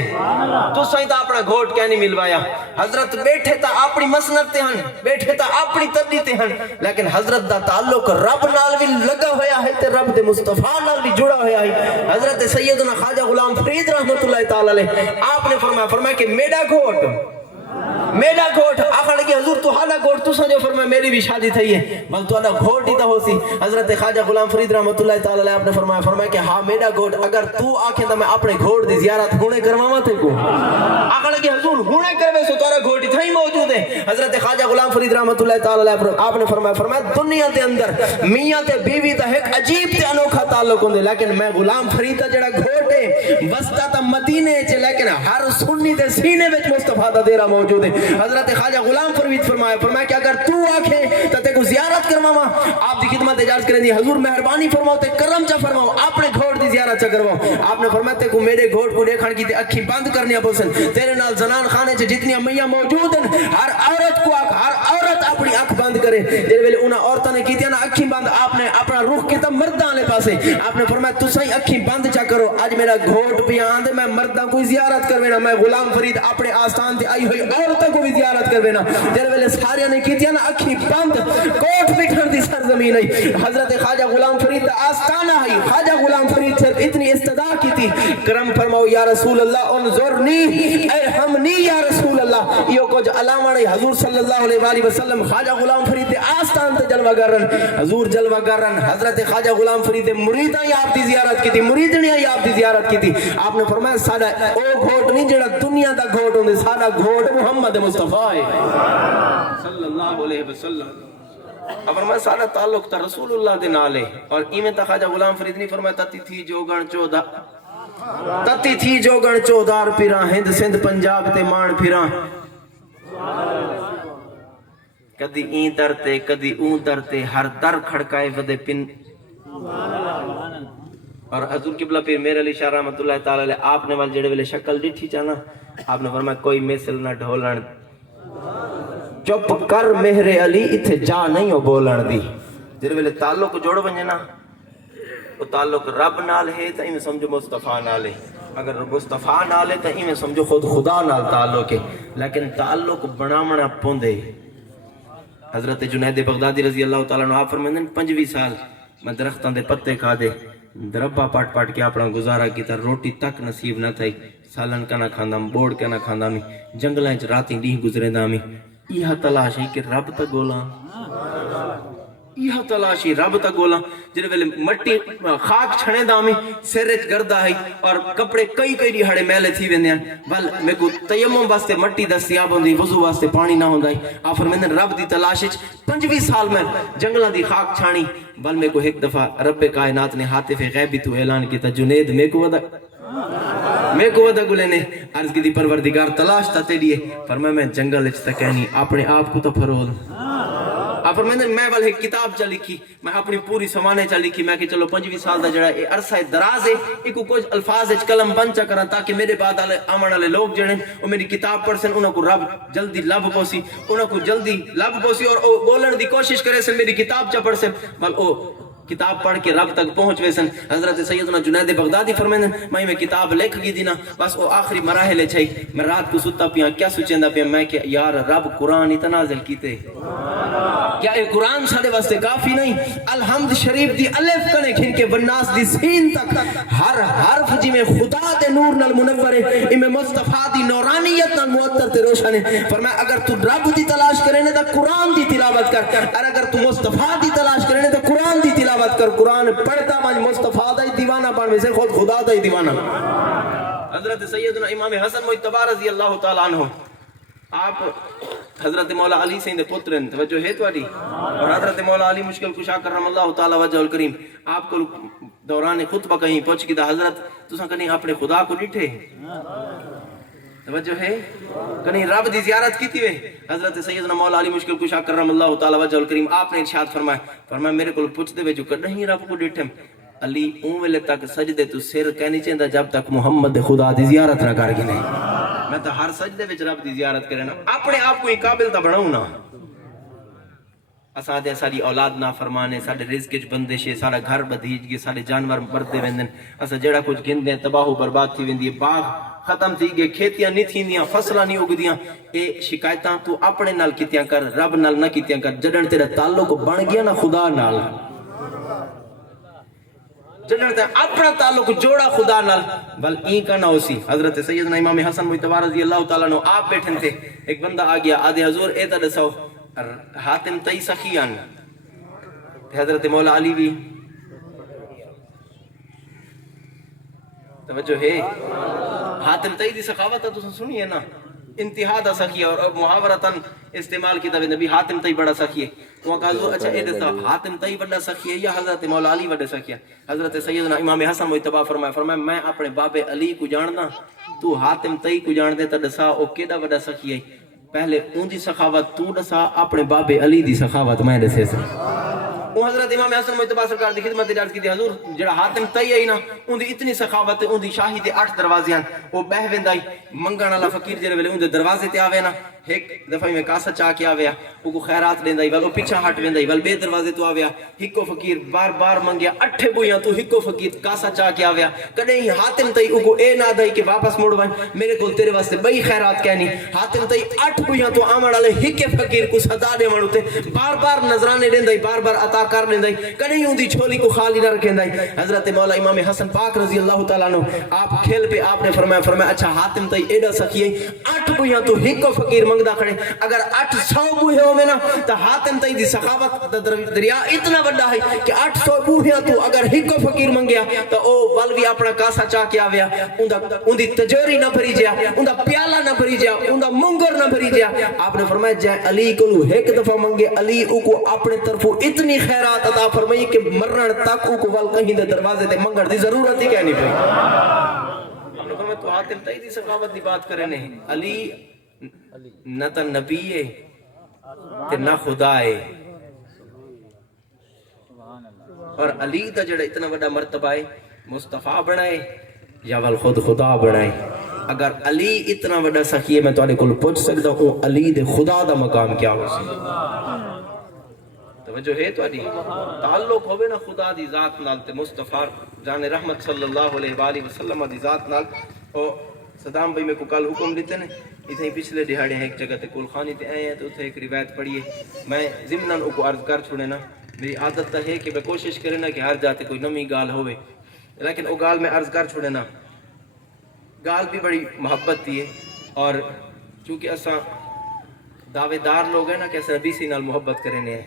تو سائیں تا اپنا گھوٹ کیا نہیں ملوایا حضرت بیٹھے تا اپنی مسند تے ہن بیٹھے تا اپنی تدی تے ہن لیکن حضرت دا تعلق رب نال بھی لگا ہویا ہے تے رب دے مصطفیٰ نال بھی جڑا ہویا ہے حضرت سیدنا خواجہ غلام فرید رحمت اللہ تعالی علیہ آپ نے فرمایا کہ میرا گھوٹ آخر لگی حضور تو حالا گھوٹ تو سنجو فرمایا میری بھی شادی تھی ہے بل تو اللہ گھوٹ ہی تا ہو سی حضرت خواجہ غلام فرید رحمت اللہ تعالی علیہ آپ نے فرمایا کہ ہاں میرا گھوٹ اگر تو آکھیں تو میں اپنے گھوٹ دی زیارت ہونے کرواما تھے کو آخر لگی حضور ہونے کروے سو تارا گھوٹ ہی تھا ہی موجود ہے حضرت خواجہ غلام فرید رحمت اللہ تعالی علیہ آپ نے فرمایا دنیا دے اندر میاں تے بیوی دا ایک عجیب تے انوکھا تعلق ہوندے لیکن میں غلام فرید دا جڑا گھوٹ ہے بستا تا مدینے چ لیکن ہر سنی دے سینے وچ مصطفیٰ دا دیرا موجود ہے حضرت خواجہ غلام فرید فرمایا کہ اگر تو آکھیں تو تے کو زیارت کرواما آپ دی خدمت اجازت کریں دی حضور مہربانی فرماؤ تے کرم چا فرماؤ اپنے گھوٹ دی زیارت چا کرواؤ آپ نے فرمایا تے کو میرے گھوٹ کو دیکھن کی تے اکھی بند کرنی پوسن تیرے نال زنان خانے چ جتنی میاں موجود ہیں ہر عورت کو ہر عورت اپنی اکھ بند کرے جے ویلے انہاں عورتاں نے کیتی نا اکھی بند آپ نے اپنا رخ کیتا مرداں والے پاسے آپ نے فرمایا تساں اکھی بند چا کرو اج میرا گھوٹ پہ آندے میں مرداں کوئی زیارت کروینا میں غلام فرید اپنے آستان تے آئی ہوئی عورتوں کو بھی زیارت کروینا جے ویلے سارے نے کیتی نا اکھی بند کوٹ بکھر دی سرزمین ہے حضرت خواجہ غلام فرید دا آستانہ ہے خواجہ غلام فرید صرف اتنی استدعا کی تھی کرم فرماؤ یا رسول اللہ انظرنی ارحمنی یا رسول اللہ یہ کچھ علامہ ہے حضور صلی اللہ علیہ وآلہ وسلم خواجہ غلام فرید دے آستان تے جلوہ گرن حضور جلوہ گرن حضرت خواجہ غلام فرید دے مریداں یا آپ دی زیارت کی تھی مریدنیاں یا آپ دی زیارت کی تھی آپ نے فرمایا سادہ او گھوٹ نہیں جڑا دنیا دا گھوٹ ہوندے سادہ گھوٹ محمد مصطفیٰ ہے صلی اللہ علیہ وسلم اب فرمایا سارا تعلق تا رسول اللہ دے نالے اور ایمیں تا خواجہ غلام فرید نہیں فرمایا تتی تھی جو گن چودار پیران ہند سندھ پنجاب تے مان پیران کدی این درتے کدی اون درتے ہر در کھڑکائے ودے پن اور حضور قبلہ پیر میرے علی شاہ رحمت اللہ تعالی علیہ آپ نے وال جڑے ویلے شکل ڈٹھی چانا آپ نے فرمایا کوئی مثل نہ ڈھولن چپ کر مہر علی اتھے جا نہیں ہو بولن دی جڑے ویلے تعلق جوڑ ونجے نا وہ تعلق رب نال ہے تو ایمیں سمجھو مصطفیٰ نال ہے اگر مصطفیٰ نال ہے تو ایمیں سمجھو خود خدا نال تعلق ہے لیکن تعلق بنامنا پوندے حضرت جنید بغدادی رضی اللہ تعالیٰ عنہ آپ فرمائیں 25 سال میں درختاں دے پتے کھا دے دربا پاٹ کے اپنا گزارا کیتا روٹی تک نصیب نہ تھئی سالن کا نہ کھاندا بوڑ کے نہ کھاندا میں جنگلاں وچ راتیں ڈی گزریندا میں یہ تلاش ہے کہ رب تا گولا یہ تلاشی رب تا گولا جن ویلے مٹی خاک چھنے دا میں سرچ گردہ ہے اور کپڑے کئی دیہاڑے میلے تھی ویندے ہیں بل میں کو تیمم واسطے مٹی دستیاب ہوندی وضو واسطے پانی نہ ہوندا ہے آپ فرماندے رب دی تلاش وچ 25 سال میں جنگلاں دی خاک چھانی بل میں کو ایک دفعہ رب کائنات نے حاطف غیبی تو اعلان کیتا جنید میں کو ودا گلے نے عرض کی دی پروردگار تلاش تا تیریے فرمایا میں جنگل وچ تک نہیں اپنے آپ کو تو پھرول آپ فرمائیں میں والے کتاب چا لکھی میں اپنی پوری سمانے چا لکھی میں کہ چلو 25 سال دا جڑا اے عرصہ دراز ہے ایک کچھ الفاظ وچ قلم بند چا کرا تاکہ میرے بعد آمن والے لوگ جڑے او میری کتاب پڑھ سن انہاں کو رب جلدی لب پوسی انہاں کو جلدی لب پوسی اور او بولن دی کوشش کرے سن میری کتاب چا پڑھ سن بل او کتاب پڑھ کے رب تک پہنچ ویسن حضرت سیدنا جنید بغدادی فرمائیں میں کتاب لکھ گی دینا بس وہ آخری مراحل چھئی میں رات کو ستا پیاں کیا سوچیندہ پیاں میں کہ یار رب قرآن ہی تنازل کیتے کیا اے قرآن ساڑے واسطے کافی نہیں الحمد شریف دی الف کنے کھن کے والناس دی سین تک ہر حرف جی میں خدا دے نور نال منور ہے امیں مصطفیٰ دی نورانیت نال معطر تے روشن ہے فرمایا اگر تو رب دی تلاش کرے نے تو قرآن دی تلاوت کر اور اگر تو مصطفیٰ دی تلاش کرے نے تو قرآن دی تلاوت کر قرآن پڑھتا مجھ مصطفیٰ دا ہی دیوانہ پڑھ میں سے خود خدا دا ہی دیوانہ حضرت سیدنا امام حسن مجتبہ رضی اللہ تعالیٰ عنہ آپ حضرت مولا علی سے اندے پترن توجہ ہے تو اور حضرت مولا علی مشکل کشا کرم اللہ تعالیٰ وجہ الکریم آپ کو دوران خطبہ کہیں پہنچ کی دا حضرت تساں کہیں اپنے خدا کو ڈٹھے توجہ ہے کہیں رب دی زیارت کی تھی وے حضرت سیدنا مولا علی مشکل کشا کرم اللہ تعالیٰ وجہ الکریم آپ نے ارشاد فرمایا میرے کو پوچھ دے وے جو نہیں رب کو ڈٹھم علی اون ویلے تک سجدے تو سر کہنی چاہتا جب تک محمد خدا دی زیارت نہ کر گی نہیں میں تو ہر سجدے وچ رب دی زیارت کرے نا اپنے آپ کو ہی قابل تا بناؤں نا اساں دے ساری اولاد نافرمانے، ساڈے رزق وچ بندش ہے، سارا گھر بدھیج گئے، سارے جانور مردے ویندن، اساں جڑا کچھ گھندے تباہ و برباد تھی ویندی ہے، باغ ختم تھی گئے، کھیتیاں نہیں تھیندیاں، فصلاں نہیں اگدیاں۔ اے شکایتاں تو اپنے نال کیتیاں کر، رب نال نہ کیتیاں کر۔ جڑن تیرا تعلق بن گیا نا خدا نال، جڑن تے اپنا تعلق جوڑا خدا نال، بل این کرنا ہو سی۔ حضرت سیدنا امام حسن مجتبی رضی اللہ تعالیٰ عنہ آپ بیٹھن تھے، ایک بندہ آ گیا، آدھے حضور اے تا دسو حاتم تئی سخیان، حضرت مولا علی بھی توجہ ہے، حاتم تئی دی سخاوت تو سنی ہے نا، انتہا دا سخی ہے، اور محاورتاً استعمال کی تب نبی حاتم تئی بڑا سخی ہے۔ تو وہاں کہا اچھا اے دسا حاتم تئی بڑا سخی ہے یا حضرت مولا علی بڑا سخی ہے؟ حضرت سیدنا امام حسن مجتبی فرمایا میں اپنے بابے علی کو جاننا، تو حاتم تئی کو جان دے تا دسا او کیڑا بڑا سخی ہے؟ پہلے اون دی سخاوت تو دسا، اپنے بابے علی دی سخاوت میں دسے سا۔ وہ حضرت امام حسن مجتبی سرکار دی خدمت عرض کی تھی، حضور جڑا حاتم تئی ہے نا، ان دی اتنی سخاوت ہے، ان دی شاہی دے 8 دروازے ہیں، وہ بہ ویندا منگن والا فقیر جڑے ویلے ان دے دروازے تے آوے نا، ایک دفعہ میں کاسا چا کے آویا، وہ کو خیرات لیندا ول وہ پیچھے ہٹ ویندا ول بے دروازے تو آویا، ہکو فقیر بار بار منگیا 8 بویاں تو ہکو فقیر کاسا چا کے آویا، کدے ہی حاتم تئی کو اے نہ دئی کہ واپس مڑ ون میرے کول تیرے واسطے بئی خیرات کہنی۔ حاتم تئی 8 بویاں تو آمن والے ہکے فقیر کو صدا دیون تے بار بار نظرانے دیندا بار بار عطا کر دیندا، کدے ہی اون دی جھولی کو خالی نہ رکھیندا۔ حضرت مولا امام حسن پاک رضی اللہ تعالیٰ عنہ آپ کھیل پہ آپ نے فرمایا اچھا حاتم تئی ایڈا سخی ہے، 8 بویاں تو ہکو فقیر منگدا کھڑے، اگر 800 بوہے ہوئے نا تو حاتم تئی دی سخاوت دریا اتنا بڑا ہے کہ 800 بوہیاں تو اگر ہکو فقیر منگیا تو او ول بھی اپنا کاسا چا کے آویا، ان دی تجوری نہ بھری جیا، ان دا پیالہ نہ بھری جیا، ان دا منگر نہ بھری جیا۔ آپ نے فرمایا جے علی کو ایک دفعہ منگے، علی او کو اپنے طرفوں اتنی خیرات عطا فرمائی کہ مرن تک او کو ول کہیں دے دروازے تے منگڑ دی ضرورت ہی کہنی پئی۔ ہم نے فرمایا تو حاتم تئی دی سخاوت دی بات کرے نہیں، علی نہ تا نبی ہے تے نہ خدا ہے، اور علی دا جڑا اتنا بڑا مرتبہ ہے مصطفیٰ بنائے یا ول خود خدا بنائے۔ اگر علی اتنا بڑا سخی ہے، میں تواڈے کول پوچھ سکدا ہوں علی دے خدا دا مقام کیا ہو سی؟ توجہ ہے تواڈی؟ تعلق ہوے نا خدا دی ذات نال تے مصطفیٰ جان رحمت صلی اللہ علیہ وآلہ وسلم دی ذات نال۔ او صدام بھائی میں کو کل حکم دیتے نے، اتنے پچھلے دہاڑے ایک جگہ تے کل خانی تے آئے ہیں تو اتنے ایک روایت پڑھیے، میں ضمناً کو عرض کر چھوڑے نا، میری عادت تا ہے کہ میں کوشش کرے نا کہ ہر جاتے کوئی نمی گال ہوئے، لیکن وہ گال میں عرض کر چھوڑے نا، گال بھی بڑی محبت دی ہے، اور چونکہ اساں دعوے دار لوگ ہیں نا کہ اساں نبی سی نال محبت کرنے ہیں۔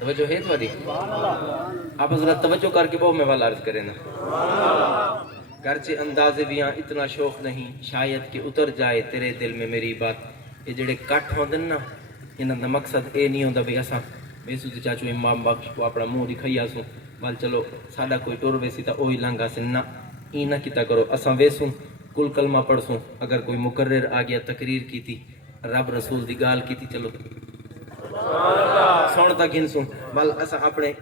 توجہ ہے تمہاری؟ آپ حضرت توجہ کر کے بہو میں والا عرض کرے نا، گرچہ اندازے بھی ہاں اتنا شوق نہیں، شاید کہ اتر جائے تیرے دل میں میری بات۔ یہ جڑے کٹ ہوندن نا، انہاں دا مقصد اے نہیں ہوندا بھی اساں ویسو تے چاچو امام بخش کو اپنا منہ دکھائی آسوں، بل چلو ساڈا کوئی ٹر ویسی تا اوہی لنگا سے نہ، ای نہ کیتا کرو۔ اساں ویسوں کل کلمہ پڑھسوں، اگر کوئی مقرر آ گیا تقریر کیتی، رب رسول دی گال کیتی، چلو سوڑتا گنسوں، بل اساں اپنے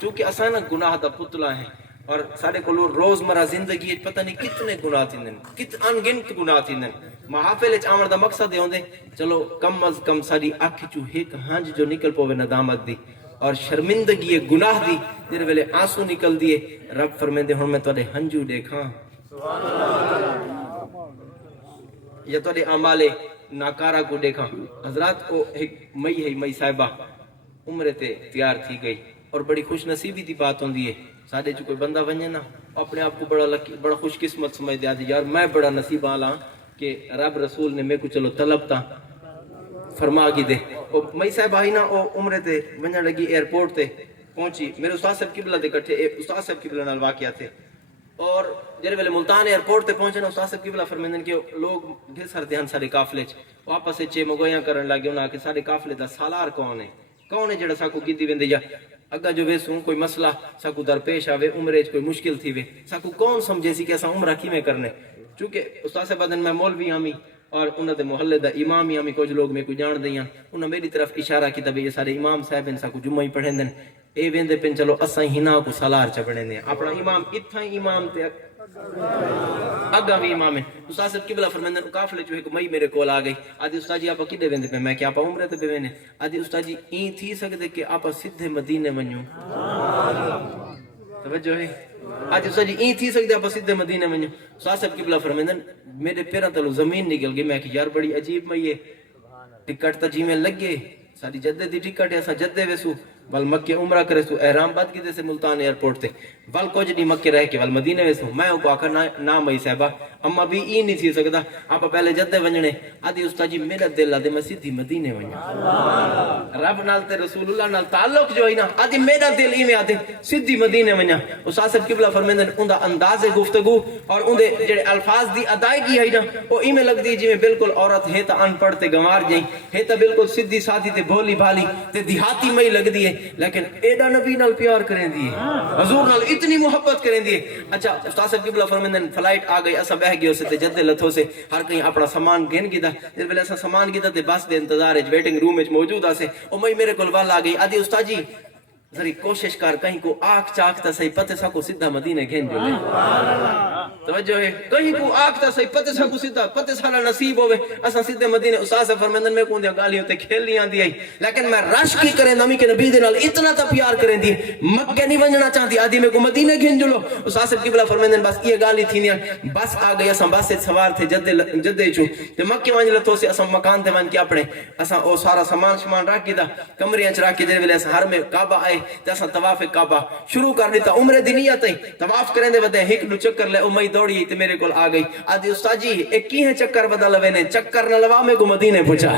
چونکہ اساں نا گناہ دا پتلا ہیں، اور سارے کو روزمرہ زندگی پتہ نہیں کتنے گناہ تھیندن، انگنت گناہ تھیندن۔ محافل وچ آون دا مقصد یہ ہوندے چلو کم از کم ساری اکھ چوں ایک ہنج جو نکل پوے ندامت دی اور شرمندگی گناہ دی، جس ویلے آنسو نکل دیے رب فرمیندے ہن میں تواڈے ہنجو دیکھاں یا تواڈے اعمال ناکارہ کو دیکھاں۔ حضرات کو ایک مئی صاحبہ عمرے تے تیار تھی گئی، اور بڑی خوش نصیبی دی بات ہوندی ہے، ساڈے چ کوئی بندہ ونجے نا اپنے آپ کو بڑا خوش قسمت سمجھ دیا یار میں بڑا نصیب والا کہ رب رسول نے میرے کو چلو طلب تا فرما کی دے۔ او مئی صاحب آئی نا، او عمرے تے ونجن لگی ایئرپورٹ تے پہنچی، میرے استاد صاحب قبلہ دے کٹھے استاد صاحب قبلہ نال واقعہ تھے، اور جڑے ویلے ملتان ایئرپورٹ تے پہنچے نا استاد صاحب قبلہ فرمیندن کہ لوگ ڈھیر سردے ہن سارے قافلے چ، واپس چے مگویاں کرن لگے انہاں کہ سارے قافلے دا سالار کون ہے جڑا ساکو کیتی ویندے یا اگا جو ویسوں کوئی مسئلہ ساکو درپیش آوے عمرے چ کوئی مشکل تھی وے ساکو کون سمجھے سی کہ اساں عمرہ کیویں کرنے، چونکہ استاد صاحب دن میں مولوی آمی اور انہاں دے محلے دا امام آمی، کچھ لوگ میں کو جان دیاں، انہاں میری طرف اشارہ کیتا بھی یہ سارے امام صاحب ہیں ساکو جمعہ ہی پڑھیں دن، اے ویندے پن چلو اساں ہی نا کو سالار چ بنے نے، اپنا امام اتھاں امام تے اگا بھی امام ہے استاد صاحب قبلہ فرماندے قافلے جو ایک مئی میرے کول آ گئی آدھی استاد جی آپ کدے ویندے پے میں کہ آپ عمرے تے ویندے آدھی استاد جی این تھی سکدے کہ آپ سیدھے مدینے ونجو توجہ ہے آدھی استاد جی این تھی سکدے آپ سیدھے مدینے ونجو استاد صاحب قبلہ فرماندے میرے پیراں تلوں زمین نکل گئی میں کہ یار بڑی عجیب مئی ہے ٹکٹ تا جی میں لگے ساری جدے دی ٹکٹ ہے اساں جدے ویسو ول مکے عمرہ کرے سو احرام باد کیتے سے ملتان ایئرپورٹ تے ول کچھ نہیں مکے رہ کے ول مدینے ویسو میں کو آکھا نہ مئی صاحبہ اما بھی ای نہیں تھی سکدا آپ پہلے جدے ونجنے آدھی استاد جی میرا دل آدے میں سیدھی مدینے ونجا رب نال تے رسول اللہ نال تعلق جو ہے نا آدھی میرا دل ای میں آدے سیدھی مدینے ونجا استاد صاحب قبلہ فرماندے اوندا انداز گفتگو اور اوندے جڑے الفاظ دی ادائیگی ہے نا او ای میں لگدی جی میں بالکل عورت ہے تا ان پڑھ تے گنوار جئی ہے تا بالکل سیدھی سادھی تے بھولی بھالی تے دیہاتی مئی لگدی ہے لیکن ایڈا نبی نال پیار کریں دی حضور نال اتنی محبت کریں دی اچھا استاد صاحب قبلہ فرماندے فلائٹ آ گئی اسا بہ گئے اسے تے جدے لتھو سے ہر کہیں اپنا سامان گھن گیتا جس ویلے اسا سامان گیتا تے بس دے انتظار وچ ویٹنگ روم وچ موجود آسے او مئی میرے کول ول آ گئی آدھی استاد جی ذری کوشش کر کہیں کو آنکھ چاکتا صحیح پتے سا کو سیدھا مدینے گھن جو لے توجہ ہے کہیں کو آنکھتا صحیح پتے سا کو سیدھا پتے سارا نصیب ہوئے اسا سیدھے مدینے استاد سے فرمندن میں کون دیا گالی ہوتے کھیل نہیں آن دی آئی لیکن میں رش کی کریں نمی کے نبی دینال اتنا تا پیار کریں دی مکہ نہیں ونجنا چاہتی آدھی میں کو مدینے گھن جو لو استاد سے قبلہ فرمندن بس یہ گالی تھی نہیں بس آ گئی اسا بس سے سوار تھے جدے چو تے مکہ ونج لتھو سے اسا مکان تے ون کے اپنے اسا او سارا سامان شمان رکھ گیتا کمریاں چ رکھ کے جے ویلے اسا ہر میں کعبہ آئے تے اسا طواف کعبہ شروع کر دیتا عمرے دی نیت ہے طواف کریں دے ودے ایک دو چکر لے امی دوڑی تے میرے کول آ گئی آدھی استاد جی ایک کی ہے چکر بدا لوینے چکر نہ لوا میں کو مدینے پہنچا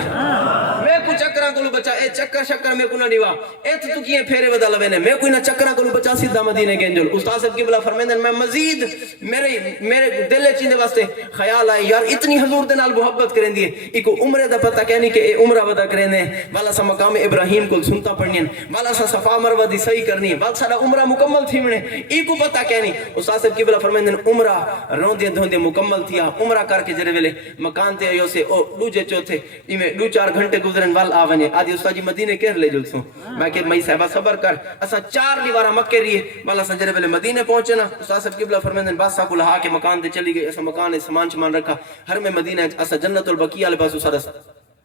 میں کو چکراں کولو بچا اے چکر شکر میں کو نہ دیوا ایت تو کیے پھیرے بدا لوینے میں کوئی نہ چکراں کولو بچا سیدھا مدینے گنجل استاد صاحب قبلہ فرماندے میں مزید میرے دل چیندے واسطے خیال آئے یار اتنی حضور دے نال محبت کریں دی ایکو عمرے دا پتہ کہنی کہ اے عمرہ ودا کریں دے والا سا مقام ابراہیم کول سنتا پڑھنی والا سا صفا مروہ دی صحیح کرنی والا سا عمرہ مکمل تھی منے ایکو پتہ کہنی استاد صاحب قبلہ فرماندے عمرہ روندے دھوندے مکمل تھیا عمرہ کر کے جڑے ویلے مکان تے ایو سے او دوجے چوتھے ایویں 2-4 گھنٹے گزرن وال آونے آدھی استاد جی مدینے کہر لے جلسوں میں کہ مئی صاحبہ صبر کر اسا 4 لیوارا مکے رہیے والا سا جڑے ویلے مدینے پہنچے نا استاد صاحب قبلہ فرماندے بس سا کو لہا کے مکان تے چلی گئی اسا مکان ہے سامان شمان رکھا ہر میں مدینہ اسا جنت البقیع والے پاسو سارا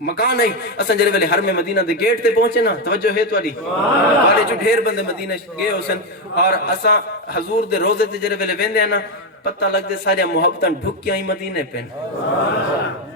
مکان ہے اسا جڑے ویلے ہر میں مدینہ دے گیٹ تے پہنچے نا توجہ ہے تواڈی والے جو ڈھیر بندے مدینہ گئے ہوسن اور اسا حضور دے روزے تے جڑے ویلے ویندے نا پتہ لگ دے سارے محبتاں ڈھکیاں ہی مدینے پین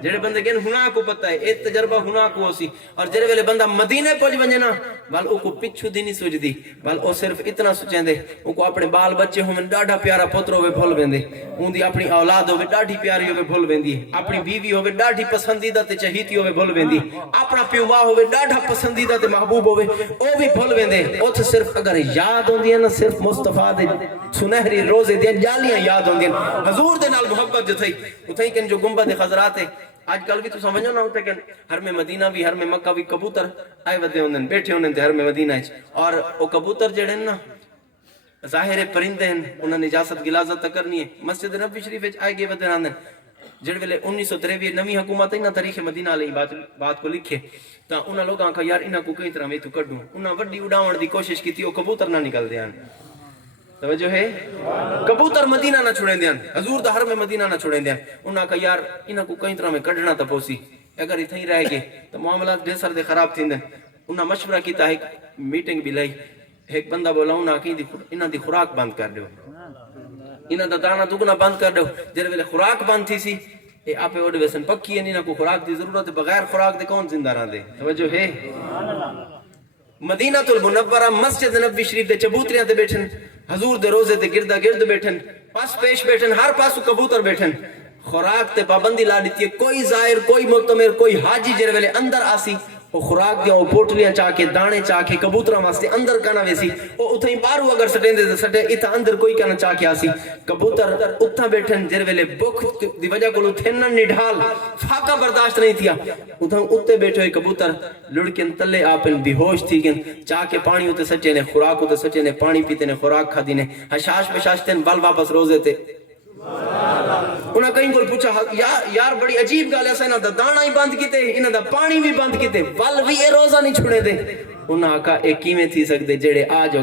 جڑے بندے گن ہنا کو پتہ ہے اے تجربہ ہنا کو ہوسی اور جڑے ویلے بندہ مدینے پہنچ ونجے نا ول او کو پچھو دی نہیں سوچ دی ول او صرف اتنا سوچیندے او کو اپنے بال بچے ہوون ڈاڈا پیارا پتر ہوے بھول ویندے اون دی اپنی اولاد ہوے ڈاڈی پیاری ہوے بھول ویندی اپنی بیوی ہوے ڈاڈی پسندیدہ تے چہیتی ہوے بھول ویندی اپنا پیوا ہوے ڈاڈا پسندیدہ تے محبوب ہوے او بھی بھول ویندے اوتھے صرف اگر یاد ہوندی ہے نا صرف مصطفی دے سنہری روزے دی جالیاں یاد ہوندی حضور دے نال محبت جو تھی اتھے کن جو گنبد خضرات ہے آج کل بھی تو سمجھو نا ہوتے کہ ہر میں مدینہ بھی ہر میں مکہ بھی کبوتر آئے ودے ہوندن بیٹھے ہوندن تے ہر میں مدینہ ہے اور او کبوتر جڑے نا ظاہر پرندے ہیں انہاں نجاست غلاظت کرنی ہے مسجد نبوی شریف وچ آئے گئے ودے رہندن جڑے ویلے 1993 نویں حکومت ہے نا تاریخ مدینہ علیہ بات کو لکھے تا انہاں لوگاں کہا یار انہاں کو کئی طرح میں تو کڈوں انہاں وڈی اڑاون دی کوشش کیتی او کبوتر نہ نکل دیاں توجہ ہے کبوتر مدینہ نہ چھوڑیں دیاں حضور دا حرم مدینہ نہ چھوڑیں دیاں انہاں کہا یار انہاں کو کئی طرح میں کڈنا تا پوسی اگر اتھے ہی رہ گئے تو معاملات بے سر دے خراب تھیندے انہاں مشورہ کیتا ایک میٹنگ بھی لئی ایک بندہ بولا انہاں دی خوراک بند کر دیو انہاں دا دانا دگنا بند کر دیو جڑے ویلے خوراک بند تھی سی اے آپے اوڈ ویسن پکی ہے انہاں کو خوراک دی ضرورت ہے بغیر خوراک دے کون زندہ رہندے توجہ ہے مدینہ المنورہ مسجد نبوی شریف دے چبوتریاں تے بیٹھن حضور دے روزے تے گردا گرد بیٹھن پاس پیش بیٹھن ہر پاسو کبوتر بیٹھن خوراک تے پابندی لا دیتی ہے کوئی زائر کوئی معتمر کوئی حاجی جڑے ویلے اندر آسی وہ خوراک دیا وہ پوٹلیاں چاہ کے دانے چاہ کے کبوتراں واسطے اندر کنا ویسی وہ اتھا ہی بارو اگر سٹیں دے سٹے اتھا اندر کوئی کنا چاہ کے آسی کبوتر اتھا بیٹھن جر ویلے بکھ دی وجہ کو تھنن نڈھال فاقہ برداشت نہیں تھیا اتھا اتے بیٹھے ہوئے کبوتر لڑکن تلے آپن بیہوش تھی گن چاہ کے پانی ہوتے سچے نے خوراک ہوتے سچے نے پانی پیتے نے خوراک کھا دی نے حشاش بشاشتے ہیں بل واپس روزے تے انہاں کہیں کو پوچھا یار بڑی عجیب گال ایسا انہاں دا دانا ہی بند کیتے انہاں دا پانی بھی بند کیتے ول بھی اے روزہ نہیں چھوڑے دے انہاں کہا ایک کیمیں تھی سکتے جڑے آج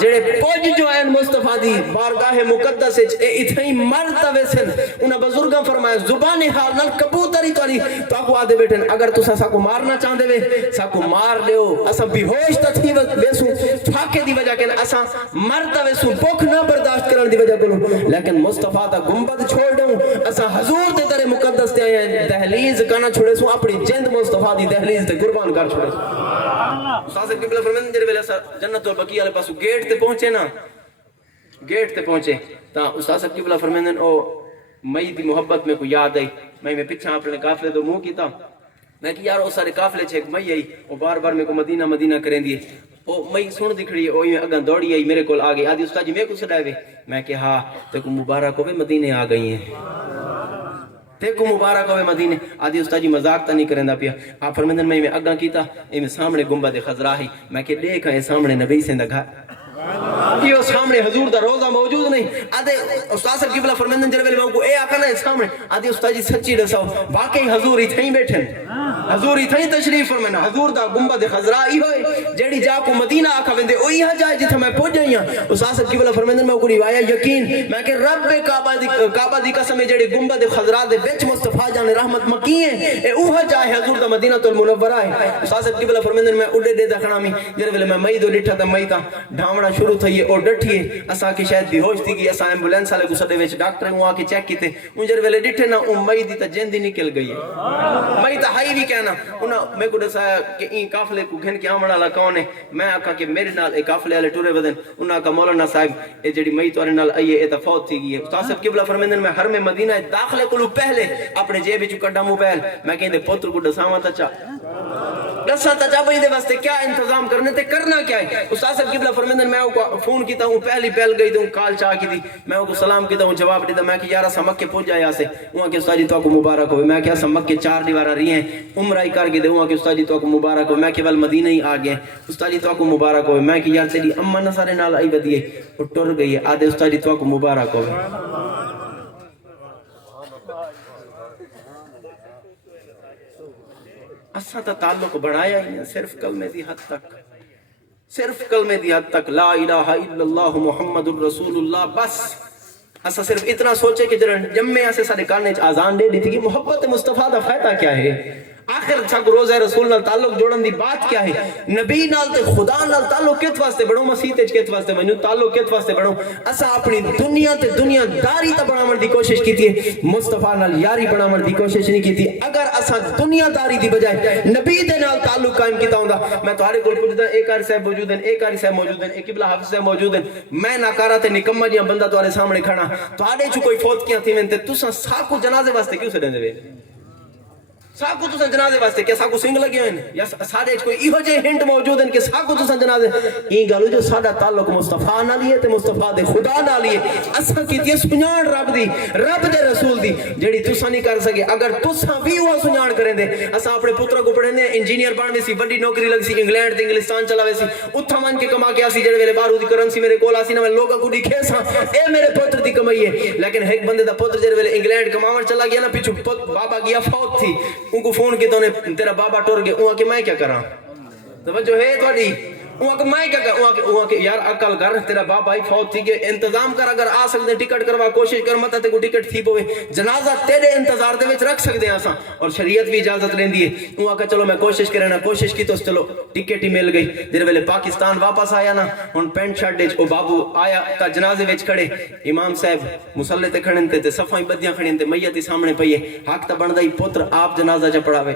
جڑے پوج جو ہیں مصطفیٰ دی بارگاہ مقدس اے اتھائی مرتبے سن انہاں بزرگاں فرمایا زبان حال نال کبوتری تواری تو آکو آدھے بیٹھن اگر تسا ساکو مارنا چاہندے وے ساکو مار لیو اسا بھی ہوش تا تھی ویسو پھاکے دی وجہ کہ اسا مرتبے سو بھوک نہ برداشت کرن دی وجہ کرو لیکن مصطفیٰ دا گنبد چھوڑ دوں اسا حضور دے در مقدس تے آئے ہیں دہلیز کانا چھوڑے سو اپنی جند مصطفیٰ دی دہلیز تے قربان کر چھوڑے سو استاد صاحب قبلہ فرمائیں جڑے ویلے جنت البقیع والے پاسو گیٹ تے پہنچے نا گیٹ تے پہنچے تا استاد صاحب قبلہ فرمائیں او مئی دی محبت میں کو یاد آئی میں پیچھے اپنے قافلے تو منہ کیتا میں کہ یار او سارے قافلے چھے ایک مئی آئی او بار بار میں کو مدینہ مدینہ کریں دیے او مئی سن دکھڑی او میں اگاں دوڑی آئی میرے کول آگئی آدھی استاد جی میں کو سڈائے وے میں کہ ہاں تے کو مبارک ہوئے مدینے آ گئی ہیں تے کو مبارک ہوئے مدینے آدھی استاد جی مذاق تا نہیں کریں دا پیا آپ فرمندن میں اگاں کیتا اے میں سامنے گنبد خضرا ہی میں کہ دیکھا اے سامنے نبی سے گھر یہ سامنے حضور دا روزہ موجود نہیں آدھے استاد صاحب قبلہ فرمندن جرے ویلے میں کو اے آقا نا سامنے آدھے استاد جی سچی رساؤ واقعی حضور ہی تھیں بیٹھن حضور ہی تھیں تشریف فرمانا حضور دا گنبد خضرا ہی ہوئے جیڑی جا کو مدینہ آکھا ویندے اوہی ہا جائے جتھا میں پہنچ جائیاں استاد صاحب قبلہ فرمندن میں کو روایا یقین میں کہ رب کعبہ دی قسم جیڑی گنبد خضرا دے وچ مصطفیٰ جان رحمت مکی ہیں اے اوہا جائے حضور دا مدینہ المنورہ ہے استاد صاحب قبلہ فرمندن میں اڑے دے دکھنا می جرے ویلے میں مئی دو ڈٹھا تا مئی تا ڈھامڑا شروع تھئی اور ڈٹھیے اسا کی شاید بھی ہوش تھی کہ اسا ایمبولینس والے کو سدے وچ ڈاکٹر کو آ کے چیک کیتے انجر ویلے ڈٹھے نا مئی دی تا جندی نکل گئی ہے مئی تا ہائی بھی کہنا انہاں میں کو دسایا کہ این قافلے کو گھن کے آمن والا کون ہے میں آکھا کہ میرے نال ایک قافلے والے ٹورے بدن انہاں کا مولانا صاحب اے جڑی مئی تورے نال آئی ہے فوت تھی گئی ہے استاد صاحب قبلہ فرمندن میں ہر میں مدینہ داخلے کو پہلے اپنے جیب وچ کڈا موبائل میں کہندے پتر کو دساواں تا چا دسا تا چا بھائی دے واسطے کیا انتظام کرنے تے کرنا کیا ہے استاد صاحب قبلہ فرمندن میں کو فون کیتا ہوں پہلی پہل گئی تو کال چاہ کی تھی میں کو سلام کیتا ہوں جواب دیتا میں کہ یارا سا مکے پہنچ جائے سے وہاں کے استاد جی تو کو مبارک ہوئے میں کہ سا مکے 4 دیوارہ رہی ہیں عمرہ ہی کر کے دے وہاں کے استاد جی تو کو مبارک ہوئے میں کہ ول مدینہ ہی آ گئے استاد جی تو کو مبارک ہوئے میں کہ یار تیری اماں نہ سارے نال آئی بدیے وہ ٹر گئی ہے آدھے استاد جی تو کو مبارک ہوئے اسا تا تعلق بڑھایا ہی صرف کلمے دی حد تک صرف کلمے دی حد تک لا الہ الا اللہ محمد الرسول اللہ بس اسا صرف اتنا سوچے کہ جمعے اسے سارے کانے آزان دے دی تھی کہ محبت مصطفیٰ دا فائدہ کیا ہے آخر ساکو روزہ رسول نال تعلق جوڑن دی بات کیا ہے نبی نال تے خدا نال تعلق کت واسطے بڑھو مسیح تے کت واسطے بنو تعلق کت واسطے بڑھو اسا اپنی دنیا تے دنیا داری تا بڑھامن دی کوشش کی تھی مصطفیٰ نال یاری بڑھامن دی کوشش نہیں کی تھی اگر اسا دنیا داری دی بجائے نبی دے نال تعلق قائم کیتا ہوندا میں تہاڈے کول پوچھدا ایک قاری صاحب موجود ہیں ایک قاری صاحب موجود ہیں ایک قبلہ حافظ صاحب موجود ہیں میں ناکارا تے نکما جیاں بندہ تہاڈے سامنے کھڑا تہاڈے چ کوئی فوت کیاں تھی وین تے تساں ساکو جنازے واسطے کیوں سڈندے وے ساکو تساں جنازے واسطے کیا ساکو سنگ لگے ہوئے ہیں یا ساڈے کوئی ایہو جے ہنٹ موجود ہیں کہ ساکو تساں جنازے این گل جو ساڈا تعلق مصطفیٰ نال ہے تے مصطفیٰ دے خدا نال ہے اساں کیتی سنجان رب دی رب دے رسول دی جڑی تساں نہیں کر سکے اگر تساں بھی وہ سنجان کریں دے اساں اپنے پتر کو پڑھنے انجینئر بنوے سی بڑی نوکری لگ سی انگلینڈ تے انگلستان چلاوے سی اتھا من کے کما کے آسی جڑے ویلے بارو دی کرنسی میرے کول آسی نہ میں لوگاں کو دکھے سا اے میرے پتر دی کمائی ہے لیکن ایک بندے دا پتر جڑے ویلے انگلینڈ کماون چلا گیا نا پیچھے بابا گیا فوت تھی ان کو فون کیتا تیرا بابا ٹور گئے وہاں کہ میں کیا کراں توجہ ہے تھوڑی وہاں کہ میں کیا کراں وہاں کہ یار عقل کر تیرا بابا ہی فوت تھی کہ انتظام کر اگر آ سکتے ٹکٹ کروا کوشش کر مت تے کو ٹکٹ تھی پوے جنازہ تیرے انتظار دے وچ رکھ سکتے ہیں اساں اور شریعت بھی اجازت لیندی ہے وہاں کہ چلو میں کوشش کرنا کوشش کی تو چلو ٹکٹ ہی مل گئی جے ویلے پاکستان واپس آیا نا ہن پینٹ شرٹ وچ او بابو آیا تا جنازے وچ کھڑے امام صاحب مصلی تے کھڑن تے صفائی بدیاں کھڑن تے میت سامنے پئی ہے حق تا بندا ہی پتر آپ جنازہ چ پڑھاوے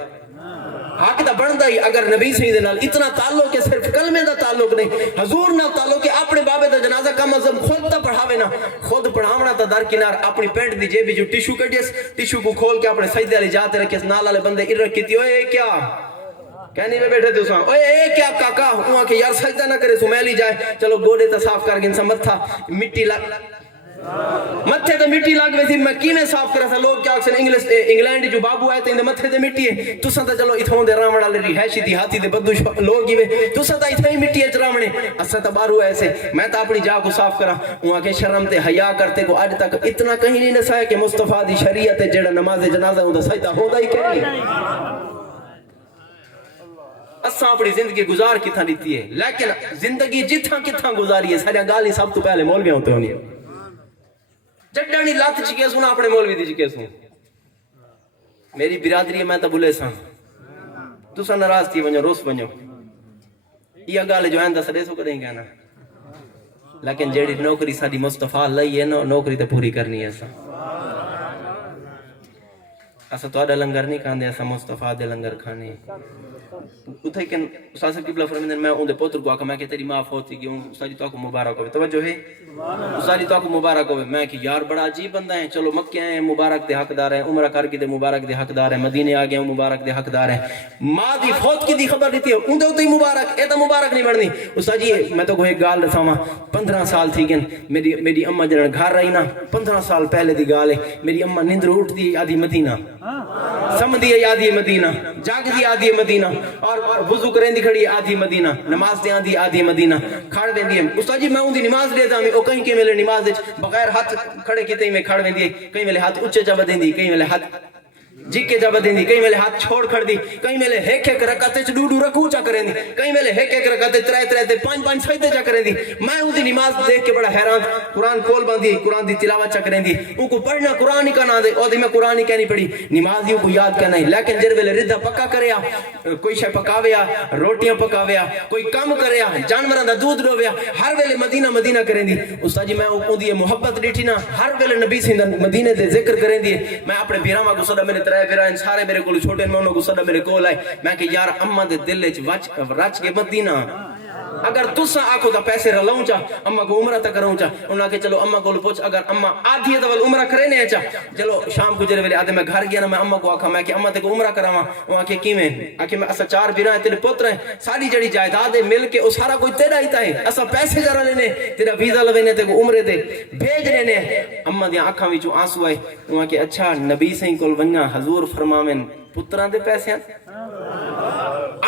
حق دا بندا ہی اگر نبی صلی اللہ علیہ اتنا تعلق ہے صرف کلمے دا تعلق نہیں حضور نہ تعلق ہے اپنے بابے دا جنازہ کم از کم خود تا پڑھاوے نا خود پڑھاونا تا در کنار اپنی پینٹ دی جیب جو ٹیشو کڈیس ٹیشو کو کھول کے اپنے سجدے والی جاتے رکھیس نال والے بندے ارک کیتی اوئے کیا کہنی میں بیٹھے تھے اساں اوئے اے کیا کاکا ہوا کہ یار سجدہ نہ کرے سمیلی جائے چلو گوڑے تا صاف کر گن سا متھا مٹی لگ متھے تے مٹی لگ وے تھی میں کینے صاف کرا تھا لوگ کیا اکثر انگلینڈ جو بابو آئے تے متھے تے مٹی ہے تساں تے چلو ایتھوں دے راوڑ والے رہائشی دی ہاتھی دے بدو لوگ ہی وے تساں تے ایتھے ہی مٹی اچ راونے اساں تے بارو ایسے میں تے اپنی جا کو صاف کرا وہاں کے شرم تے حیا کرتے کو اج تک اتنا کہیں نہیں نسایا کہ مصطفیٰ دی شریعت جڑا نماز جنازہ ہوندا سجدہ ہوندا ہی کہ نہیں اساں اپنی زندگی گزار کتھاں دیتی ہے، لیکن زندگی جتھاں کتھاں گزاری ہے سارے گالی سب تو پہلے مولوی ہوتے ہونی ہے. جڈانی لات چکے سنا اپنے مولوی دی چکے سن. میری برادری میں تو بلے سا تسا ناراض تھی ونجو روس ونجو یہ گل جو آئندہ سڑے سو کریں گے نا، لیکن جیڑی نوکری ساری مصطفیٰ لئی ہے نا نوکری تے پوری کرنی ہے. اسا تہاڈا لنگر نہیں کھاندے، اسا مصطفیٰ دے لنگر کھانے. اتھے کہ استاد صاحب قبلہ فرماندے میں اون دے پوتر کو آکھا میں کہ تیری ماں فوت تھی گئی، استاد جی تو کو مبارک ہوے. توجہ ہے استاد جی تو کو مبارک ہوے. میں کہ یار بڑا عجیب بندہ ہے، چلو مکے ہیں مبارک دے حقدار ہیں، عمرہ کر کے دے مبارک دے حقدار ہیں، مدینے آ گئے مبارک دے حقدار ہیں. ماں دی فوت کی دی خبر دیتی ہے اون دے اوتے مبارک، اے تا مبارک نہیں بننی. استاد جی میں تو کوئی گال دساواں 15 سال تھی گن میری اماں جڑن گھر رہی نا 15 سال پہلے دی گال ہے. میری اماں نیندر اٹھدی آدھی مدینہ، سمدھی ہے آدھی مدینہ، جاگدی آدھی مدینہ، اور وضو کریں دی کھڑی آدھی مدینہ، نماز دے آدھی آدھی مدینہ کھڑ ویندی ہے. استاد جی میں اون دی نماز لے دا میں او کہیں کہ میرے نماز وچ بغیر ہاتھ کھڑے کیتے میں کھڑ ویندی ہے، کہیں میرے ہاتھ اونچے چا ودیندی، کہیں میرے ہاتھ جھکے جا بدیندی، کہیں میرے ہاتھ چھوڑ کھڑ دی، کہیں میرے ایک ایک رکعت وچ ڈو رکوع چا کریں دی، کہیں میرے ایک ایک رکعت ترے ترے تے پانچ پانچ سجدے چا کریں دی. میں اون دی نماز دیکھ کے بڑا حیران، قرآن کھول باندھی قرآن دی تلاوت چا کریں دی. ان کو پڑھنا قرآن ہی کا نہ دے، او دی میں قرآن ہی کہنی پڑھی، نماز ہی کو یاد کرنا ہے. لیکن جر ویلے ردا پکا کریا، کوئی شے پکاویا، روٹیاں پکاویا، کوئی کام کریا، جانوراں دا دودھ ڈویا، ہر ویلے مدینہ مدینہ کریں دی. استاد جی میں اون دی محبت ڈیٹھی نا، ہر ویلے نبی سیندہ مدینے دے ذکر کریں دی. میں اپنے بیراواں کو صدا میرے ترے بیرا سارے میرے کو چھوٹے میں انہوں کو صدا میرے کول آئے. میں کہ یار اممہ دے دل رچ کے مدینہ اگر تسا آکھو تا پیسے رلاؤں چا اممہ کو عمرہ تا کروں چا. انہوں نے کہ چلو اممہ کو پوچھ اگر اممہ آدھی ہے تو عمرہ کرے نہیں چا. چلو شام کو جرے ویلے آدھے میں گھر گیا نا، میں اممہ کو آکھا میں کہ اممہ تے کو عمرہ کراواں. وہ آکھے کی میں آکھے میں اسا 4 بیرا ہیں تیرے پتر ہیں، ساری جڑی جائیداد ہے مل کے اس سارا کوئی تیرا ہی تا ہے، اسا پیسے جرا لینے تیرا ویزا لوینے تے کو عمرے تے بھیج لینے. اممہ دیاں آنکھاں وچوں آنسو آئے. وہ آکھے اچھا نبی سائیں کول ونجا حضور فرماویں پتران دے پیسے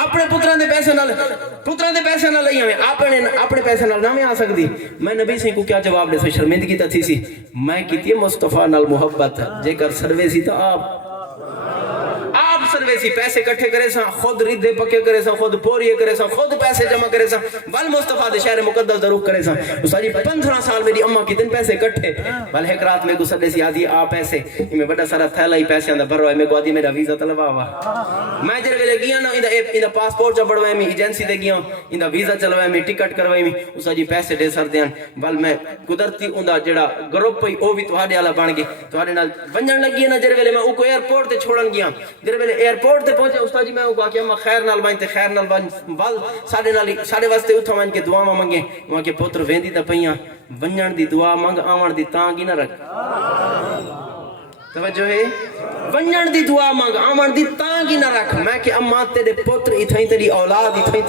اپنے پتران دے پیسے نہ لئی ہمیں اپنے پیسے نہ میں آ سکتی. میں نبی سے کو کیا جواب دے سے شرمندگی تا تھی سی. میں کیتی مصطفیٰ نال محبت جے کر سروے سی تا آپ سروے سی پیسے کٹھے کرے سا، خود ردے پکے کرے سا، خود پوریے کرے سا، خود پیسے جمع کرے سا، ول مصطفیٰ دے شہر مقدس دروخ کرے سا. استاد جی 15 سال میری اماں کتنے پیسے کٹھے، ول ایک رات میں کو سدے سی آدھی آ پیسے میں بڑا سارا تھیلا ہی پیسے اندر بھرو ہے. میں کو آدھی میرا ویزا طلبا ہوا. میں جڑے ویلے گیا نا ایندا پاسپورٹ چ بڑوے میں ایجنسی دے گیا، ایندا ویزا چلوے میں ٹکٹ کروے میں. استاد جی پیسے دے سر دیاں ول میں قدرتی اوندا جڑا گروپ ہی او بھی تہاڈے والا بن گئی، تہاڈے نال ونجن لگی نا. جڑے ویلے میں او کو ایئرپورٹ تے چھوڑن گیا، جڑے ویلے ایئرپورٹ تے پہنچے استاد جی میں او کہ اما خیر نال وائیں تے خیر نال ول ساڈے واسطے اتھا وائیں کے دعاواں منگے. وہاں کے پتر ویندی تے پیاں ونجن دی دعا منگ آون دی تاں کی نہ رکھ. توجہ ہے ونجن دی دعا منگ آون دی تاں کی نہ رکھ. میں کہ اما تیرے پتر اتھائیں تیری اولاد اتھائیں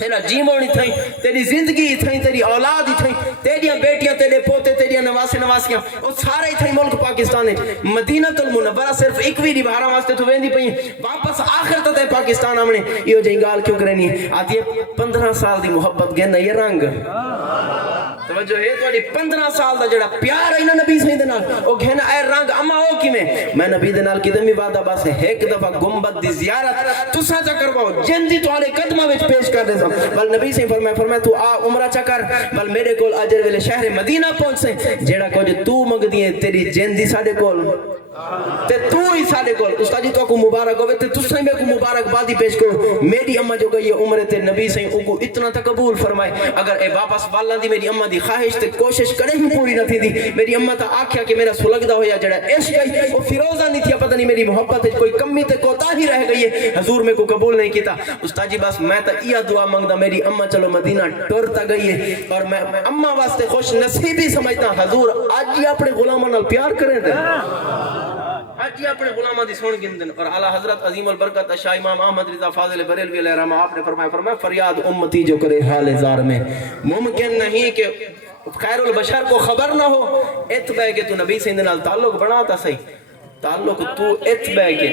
تیرا جیمون اتھائیں تیری زندگی اتھائیں تیری اولاد اتھائیں تیریاں بیٹیاں تیرے پوتے تیریاں نواسے نواسیاں وہ سارے اتھائیں ملک پاکستان ہے. مدینہ المنورہ صرف ایک بھی بہارا واسطے تو ویندی پئی واپس آخر تے پاکستان آمنے. یہ جی گال کیوں کرنی آتی ہے 15 سال دی محبت گہنا یہ رنگ. توجہ ہے تواڈی 15 سال دا جڑا پیار ہے نا نبی صلی اللہ علیہ وسلم او گہنا اے رنگ. اما او کیویں میں نبی دے نال کدے بھی وعدہ بس ایک دفعہ گنبد دی زیارت تساں چا کرواؤ جن دی تواڈے قدماں وچ پیش کر دے سا. بل نبی سے فرمایا تو آ عمرہ چا کر بل میرے کول اجر ویلے شہر مدینہ پہنچ سے جیڑا کچھ تو منگدی ہے تیری جن دی ساڈے کول تے تو ہی ساڈے کول. استاد جی تو کو مبارک ہوے تے تساں میں کو مبارک بادی پیش کرو. میری اماں جو گئی عمرے تے نبی سے او کو اتنا تک قبول فرمائے. اگر اے واپس والا دی میری اماں دی خواہش تے کوشش کرے ہی پوری نہ تھی دی. میری اماں تا آکھیا کہ میرا سلگدا ہویا جڑا عشق ہے او فیروزہ نہیں تھی، پتہ نہیں میری محبت وچ کوئی کمی تے کوتا ہی رہ گئی ہے، حضور میں کو قبول نہیں کیتا. استاد جی بس میں تا یہ دعا منگدا میری اماں چلو مدینہ ٹر تا گئی ہے اور میں اماں واسطے خوش نصیبی سمجھتا حضور اج ہی اپنے غلاماں نال پیار کریں تے آج یہ اپنے غلامہ دی سون گندن. اور اعلیٰ حضرت عظیم البرکت شاہ امام احمد رضا فاضل بریلوی علیہ الرحمہ آپ نے فرمایا فریاد امتی جو کرے حال زار میں ممکن نہیں کہ خیر البشر کو خبر نہ ہو اتبع کہ تو نبی سے اندنال تعلق بناتا صحیح تعلق تو اتبع کے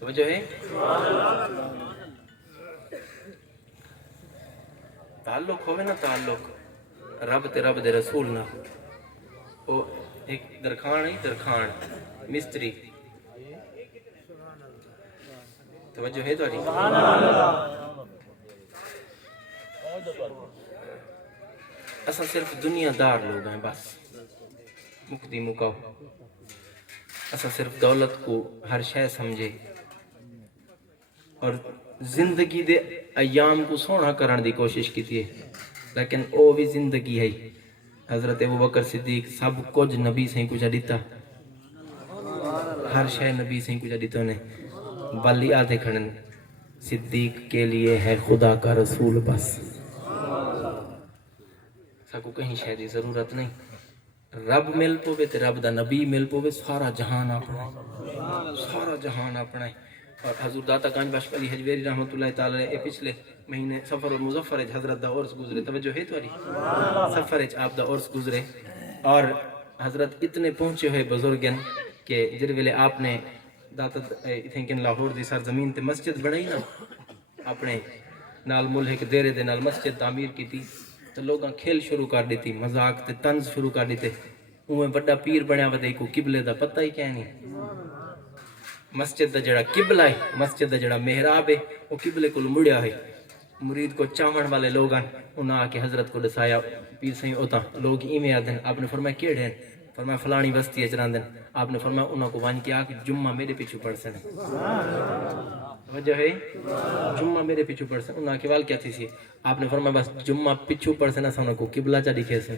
توجہ ہے تعلق ہوئے نا تعلق رب تے رب دے رسول نہ او ایک درخان ہے درخان مستری توجہ ہے تھوڑی اصل صرف دنیا دار لوگ ہیں بس مکدی مکاؤ اصل صرف دولت کو ہر شے سمجھے اور زندگی دے ایام کو سونا کرن دی کوشش کی ہے لیکن او بھی زندگی ہے حضرت ابوبکر صدیق سب کچھ نبی سے کچھ دیتا ہر شے نبی سے کچھ دیتا انہیں بلی آدھے کھڑن صدیق کے لیے ہے خدا کا رسول بس سکو کہیں شے دی ضرورت نہیں رب مل پوے تے رب دا نبی مل پوے سارا جہان اپنا ہے اور حضور داتا گنج بخش علی حجویری رحمۃ اللہ تعالی اے پچھلے مہینے سفر المظفر حضرت دا عرس گزرے توجہ ہے تمہاری سفر آپ دا عرس گزرے اور حضرت اتنے پہنچے ہوئے بزرگن کہ جر ویلے آپ نے داتا تھنکن لاہور دی سرزمین تے مسجد بنائی نا اپنے نال ملحق دیرے دے نال مسجد تعمیر کی تھی تو لوگاں کھیل شروع کر دیتی مذاق تے طنز شروع کر دیتے اویں بڑا پیر بنیا ودے کو قبلے دا پتہ ہی کیا نہیں مسجد دا جڑا قبلہ ہے مسجد دا جڑا محراب ہے وہ قبلے کو مڑیا ہے مرید کو چاہن والے لوگ انہاں آ کے حضرت کو دسایا پیر سائیں اوتا لوگ ایویں آدھن آپ نے فرمایا کیڑے ہیں فرمایا فلانی بستی اچراندن آپ نے فرمایا انہاں کو وان کیا کہ جمعہ میرے پیچھے پڑھ سن وجہ ہے جمعہ میرے پیچھے پڑھ سن انہاں کے وال کیا تھی سی آپ نے فرمایا بس جمعہ پیچھے پڑھ سن اساں کو قبلہ چا دکھے سے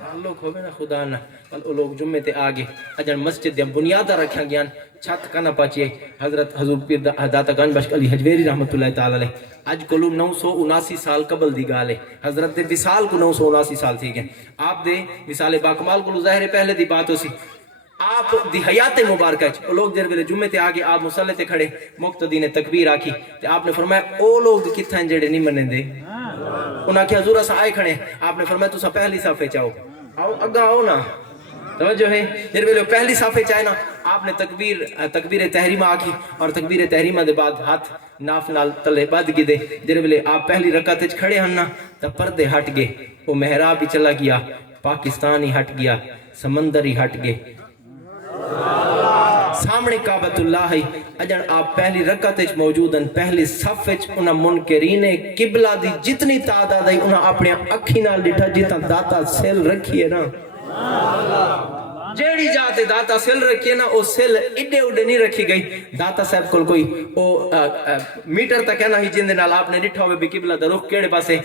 تعلق ہوگا نا خدا نہ وہ لوگ جمعے تے آگے اجن مسجد دیا بنیادہ رکھا گیا چھت کا نہ پاچیے حضرت حضور پیر داتا گنج بخش علی حجویری رحمۃ اللہ تعالی علیہ اج کلو 979 سال قبل دی گال ہے حضرت دے وصال کو 979 سال تھی گئے آپ دے وصال باکمال کو ظاہر پہلے دی بات ہو سی آپ دی حیات مبارکہ وہ لوگ جر ویلے جمعے تے آگے آپ مصلی تے کھڑے مقتدی نے تکبیر آکی تے آپ نے فرمایا او لوگ کتھاں جڑے نہیں منن دے انہاں کہ حضور اساں آئے کھڑے آپ نے فرمایا تساں پہلی صفے چاہو آؤ اگا آؤ نا توجہ ہے جر ویلے پہلی صفے چاہے نا آپ نے تکبیر تحریمہ آکی اور تکبیر تحریمہ دے بعد ہاتھ ناف نال تلے بد کی دے جر ویلے آپ پہلی رکعت وچ کھڑے ہن نا تے پردے ہٹ گئے وہ محراب ہی چلا گیا پاکستان ہی ہٹ گیا سمندر ہی ہٹ گئے سامنے کعبۃ اللہ ہے اجن آپ پہلی رکعت وچ موجود ہیں پہلی صف وچ انہاں منکرین قبلہ دی جتنی تعداد ہے انہاں اپنے اکھی نال ڈٹھا جتنا داتا سیل رکھی ہے نا جیڑی جاتے داتا سیل رکھی ہے نا وہ سیل اڈے اڈے نہیں رکھی گئی داتا صاحب کل کوئی میٹر تک ہے نا ہی جن نال آپ نے ڈٹھا ہوئے بھی قبلہ دا رخ کیڑے پاسے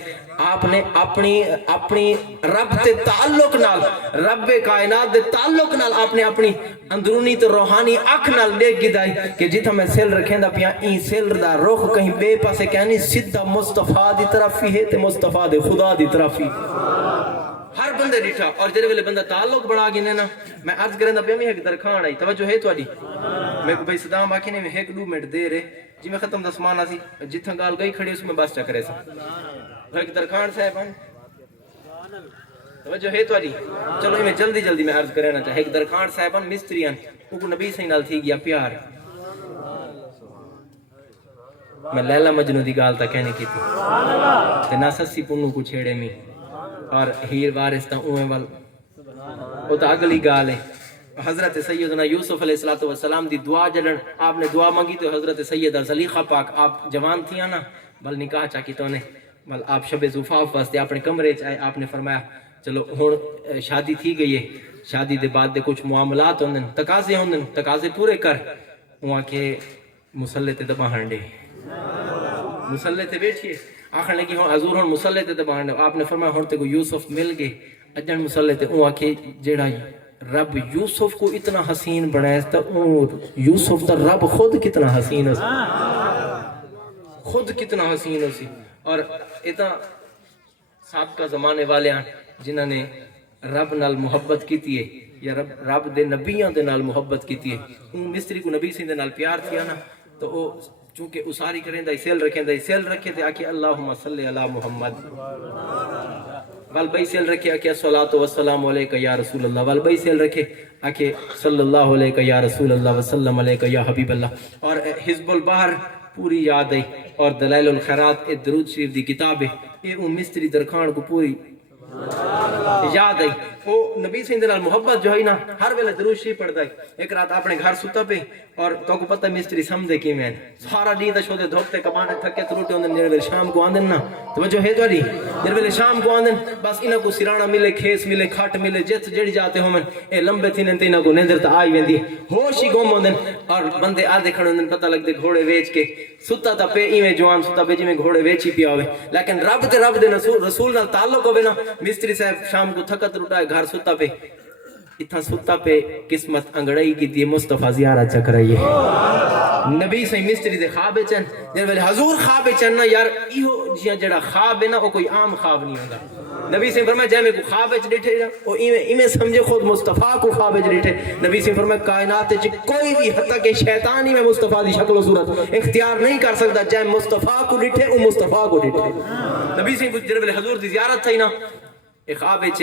آپ نے اپنی رب تے تعلق نال رب کائنات دے تعلق نال آپ نے اپنی اندرونی تے روحانی اکھ نال دیکھ گدائی کہ جتھا میں سیل رکھیں دا پیا این سیل دا رخ کہیں بے پاسے کہنی سدھا مصطفیٰ دی طرف ہی ہے تے مصطفیٰ دے خدا دی طرف ہی ہر بندے ڈٹھا اور جڑے ویلے بندہ تعلق بڑھا گئے نا میں عرض کریں دا پیا میں ایک درخان آئی توجہ ہے تواڈی میں کو بھائی صدام باقی نے ایک 2 منٹ دے رہے جی میں ختم دس مانا سی جتھا گال گئی کھڑی اس میں بس چکرے سا ایک درخان صاحب ہیں توجہ ہے تواڈی چلو میں جلدی میں عرض کرنا چاہے ایک درخان صاحب ہیں مستری ہیں ان کو نبی صلی نال تھی گیا پیار میں لیلا مجنو دی گال تا کہنے کی تھی تے نا سسی پنو کو چھیڑے میں اور ہیر وارث تا اویں وال او تا اگلی گال ہے حضرت سیدنا یوسف علیہ السلام دی دعا جڑن آپ نے دعا مانگی تو حضرت سیدہ زلیخا پاک آپ جوان تھیاں نا بل نکاح چاکی تو نے بل آپ شب زفاف واسطے اپنے کمرے چائے آپ نے فرمایا چلو ہن شادی تھی گئی ہے شادی دے بعد دے کچھ معاملات ہوندن تقاضے پورے کر وہاں کے مصلی تے دباہن دے مصلی تے بیٹھیے آخر لگی ہوں حضور ہوں مصلی تے دباہن دے آپ نے فرمایا ہوں تے کو یوسف مل گئے اجن مصلی تے وہاں کے جیڑا رب یوسف کو اتنا حسین بنائے تا یوسف تا رب خود کتنا حسین ہو خود کتنا حسین ہو سی اور اتنا سابقہ زمانے والے ہیں جنہوں نے رب نال محبت کیتی ہے یا رب دے نبیوں دے نال محبت کیتی ہے ان مستری کو نبی سے دے نال پیار تھیا نا تو وہ چونکہ اساری کریں دا سیل رکھیں دے آکے اللہم صلی علی محمد وال بھائی سیل رکھے آکے الصلاۃ والسلام علیکہ یا رسول اللہ وال بھائی سیل رکھے آکے صلی اللہ علیکہ یا رسول اللہ وسلم علیکہ یا حبیب اللہ اور حزب البحر پوری یاد ہے اور دلائل الخیرات درود شریف دی کتاب ہے یہ مستری درخان کو پوری یاد آئی وہ نبی سے نال محبت جو ہے نا ہر ویلے درود شریف پڑھتا ہے. ایک رات اپنے گھر ستا پہ اور تو کو پتہ مستری سمجھے کی میں سارا دن تے شودے دھوپتے کمانے تھکے تروٹے ہوندے میرے ویلے شام کو آندن نا توجہ ہے تواڈی میرے ویلے شام کو آندن بس انہاں کو سرانا ملے کھیس ملے کھٹ ملے جت جڑی جاتے ہومن اے لمبے تھین تے انہاں کو نیندر تا آئی ویندی ہوش ہی گم ہوندن اور بندے آدھے کھڑے ہوندن پتہ لگدے گھوڑے ویچ کے ستا تا پہ ایویں جوان ستا پہ جویں گھوڑے ویچی پیا ہوے لیکن رب دے رسول نال تعلق ہوے نا مستری صاحب شام کو تھکا تروٹا ہے گھر ستا پہ اتھا ستا پہ قسمت انگڑائی کی دی مصطفیٰ زیارت چک رہی ہے نبی سے مستری دے خواب چن جن ویلے حضور خواب چن نا یار ایہو جڑا خواب ہے نا وہ کوئی عام خواب نہیں ہوگا نبی سے فرمایا جے میں کو خواب وچ ڈٹھے نا او ایویں سمجھے خود مصطفیٰ کو خواب وچ ڈٹھے نبی سے فرمایا کائنات وچ کوئی بھی حتی کہ شیطان ہی میں مصطفیٰ دی شکل و صورت اختیار نہیں کر سکتا جے مصطفیٰ کو ڈٹھے او مصطفیٰ کو ڈٹھے نبی سے جن ویلے حضور دی زیارت تھی نا ایک خواب وچ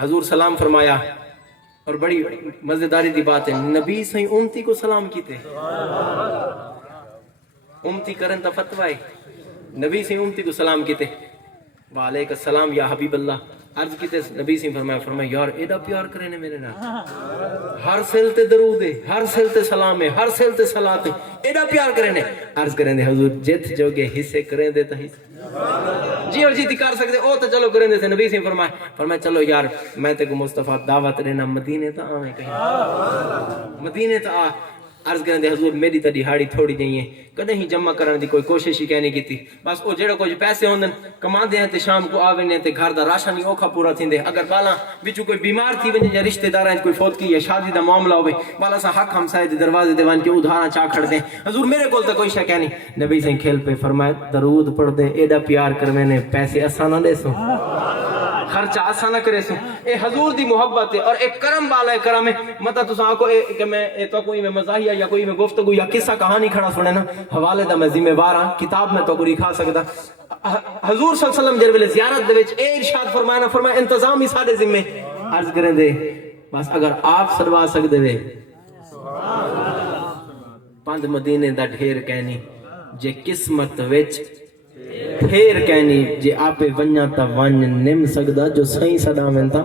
حضور سلام فرمایا اور بڑی مزیداری دی بات ہے نبی صحیح امتی کو سلام کیتے امتی کرن تا فتوہ ہے نبی صحیح امتی کو سلام کیتے وعلیک السلام یا حبیب اللہ عرض کیتے نبی صحیح فرمایا یار ایڈا پیار کرے نے میرے نال ہر سل تے درود ہے ہر سل تے سلام ہے ہر سل تے صلات ہے ایڈا پیار کرے نے عرض کریں دے حضور جت جوگے حصے کریں دے تا حصے جی اور جی کر سکتے او تو چلو کریں دے سے نبی سے فرمایا چلو یار میں تے کو مصطفیٰ دعوت دینا مدینے تا آویں کہیں مدینے تا آ عرض کریں دے حضور میری تا دیہاڑی تھوڑی جائیں کدیں ہی جمع کرنے دی کوئی کوشش ہی کہنے کی تھی بس او جڑا کچھ پیسے ہوندن کما دے ہیں تے شام کو آویں نے تے گھر دا راشن ہی اوکھا پورا تھیندے اگر بالا وچوں کوئی بیمار تھی ونجے یا رشتہ داراں کوئی فوت کی یا شادی دا معاملہ ہوے بالا سا حق ہمسائے دے دروازے دے وان کے ادھاراں چا کھڑ دیں حضور میرے کول تے کوئی شے کہنی نبی سے کھیل پہ فرمایا درود پڑھ دے ایڈا پیار کرنے نے پیسے اساں نہ دے سو خرچہ آسان نہ کرے سو اے حضور دی محبت ہے اور ایک کرم والا ہے کرم ہے متا تساں کو کہ میں تو کوئی میں مزاحیہ یا کوئی میں گفتگو یا قصہ کہانی کھڑا سنے نا حوالے دا میں ذمہ وار ہاں کتاب میں تو کو لکھا سکدا حضور صلی اللہ علیہ وسلم جے ویلے زیارت دے وچ اے ارشاد فرمایا فرمایا انتظام ہی ساڈے ذمہ عرض کریں دے بس اگر آپ سدوا سکدے وے پند مدینے دا ڈھیر کہنی جے قسمت وچ پھیر کہنی جے آپے ونیا تا ون نم سکدا جو صحیح صدا میں تا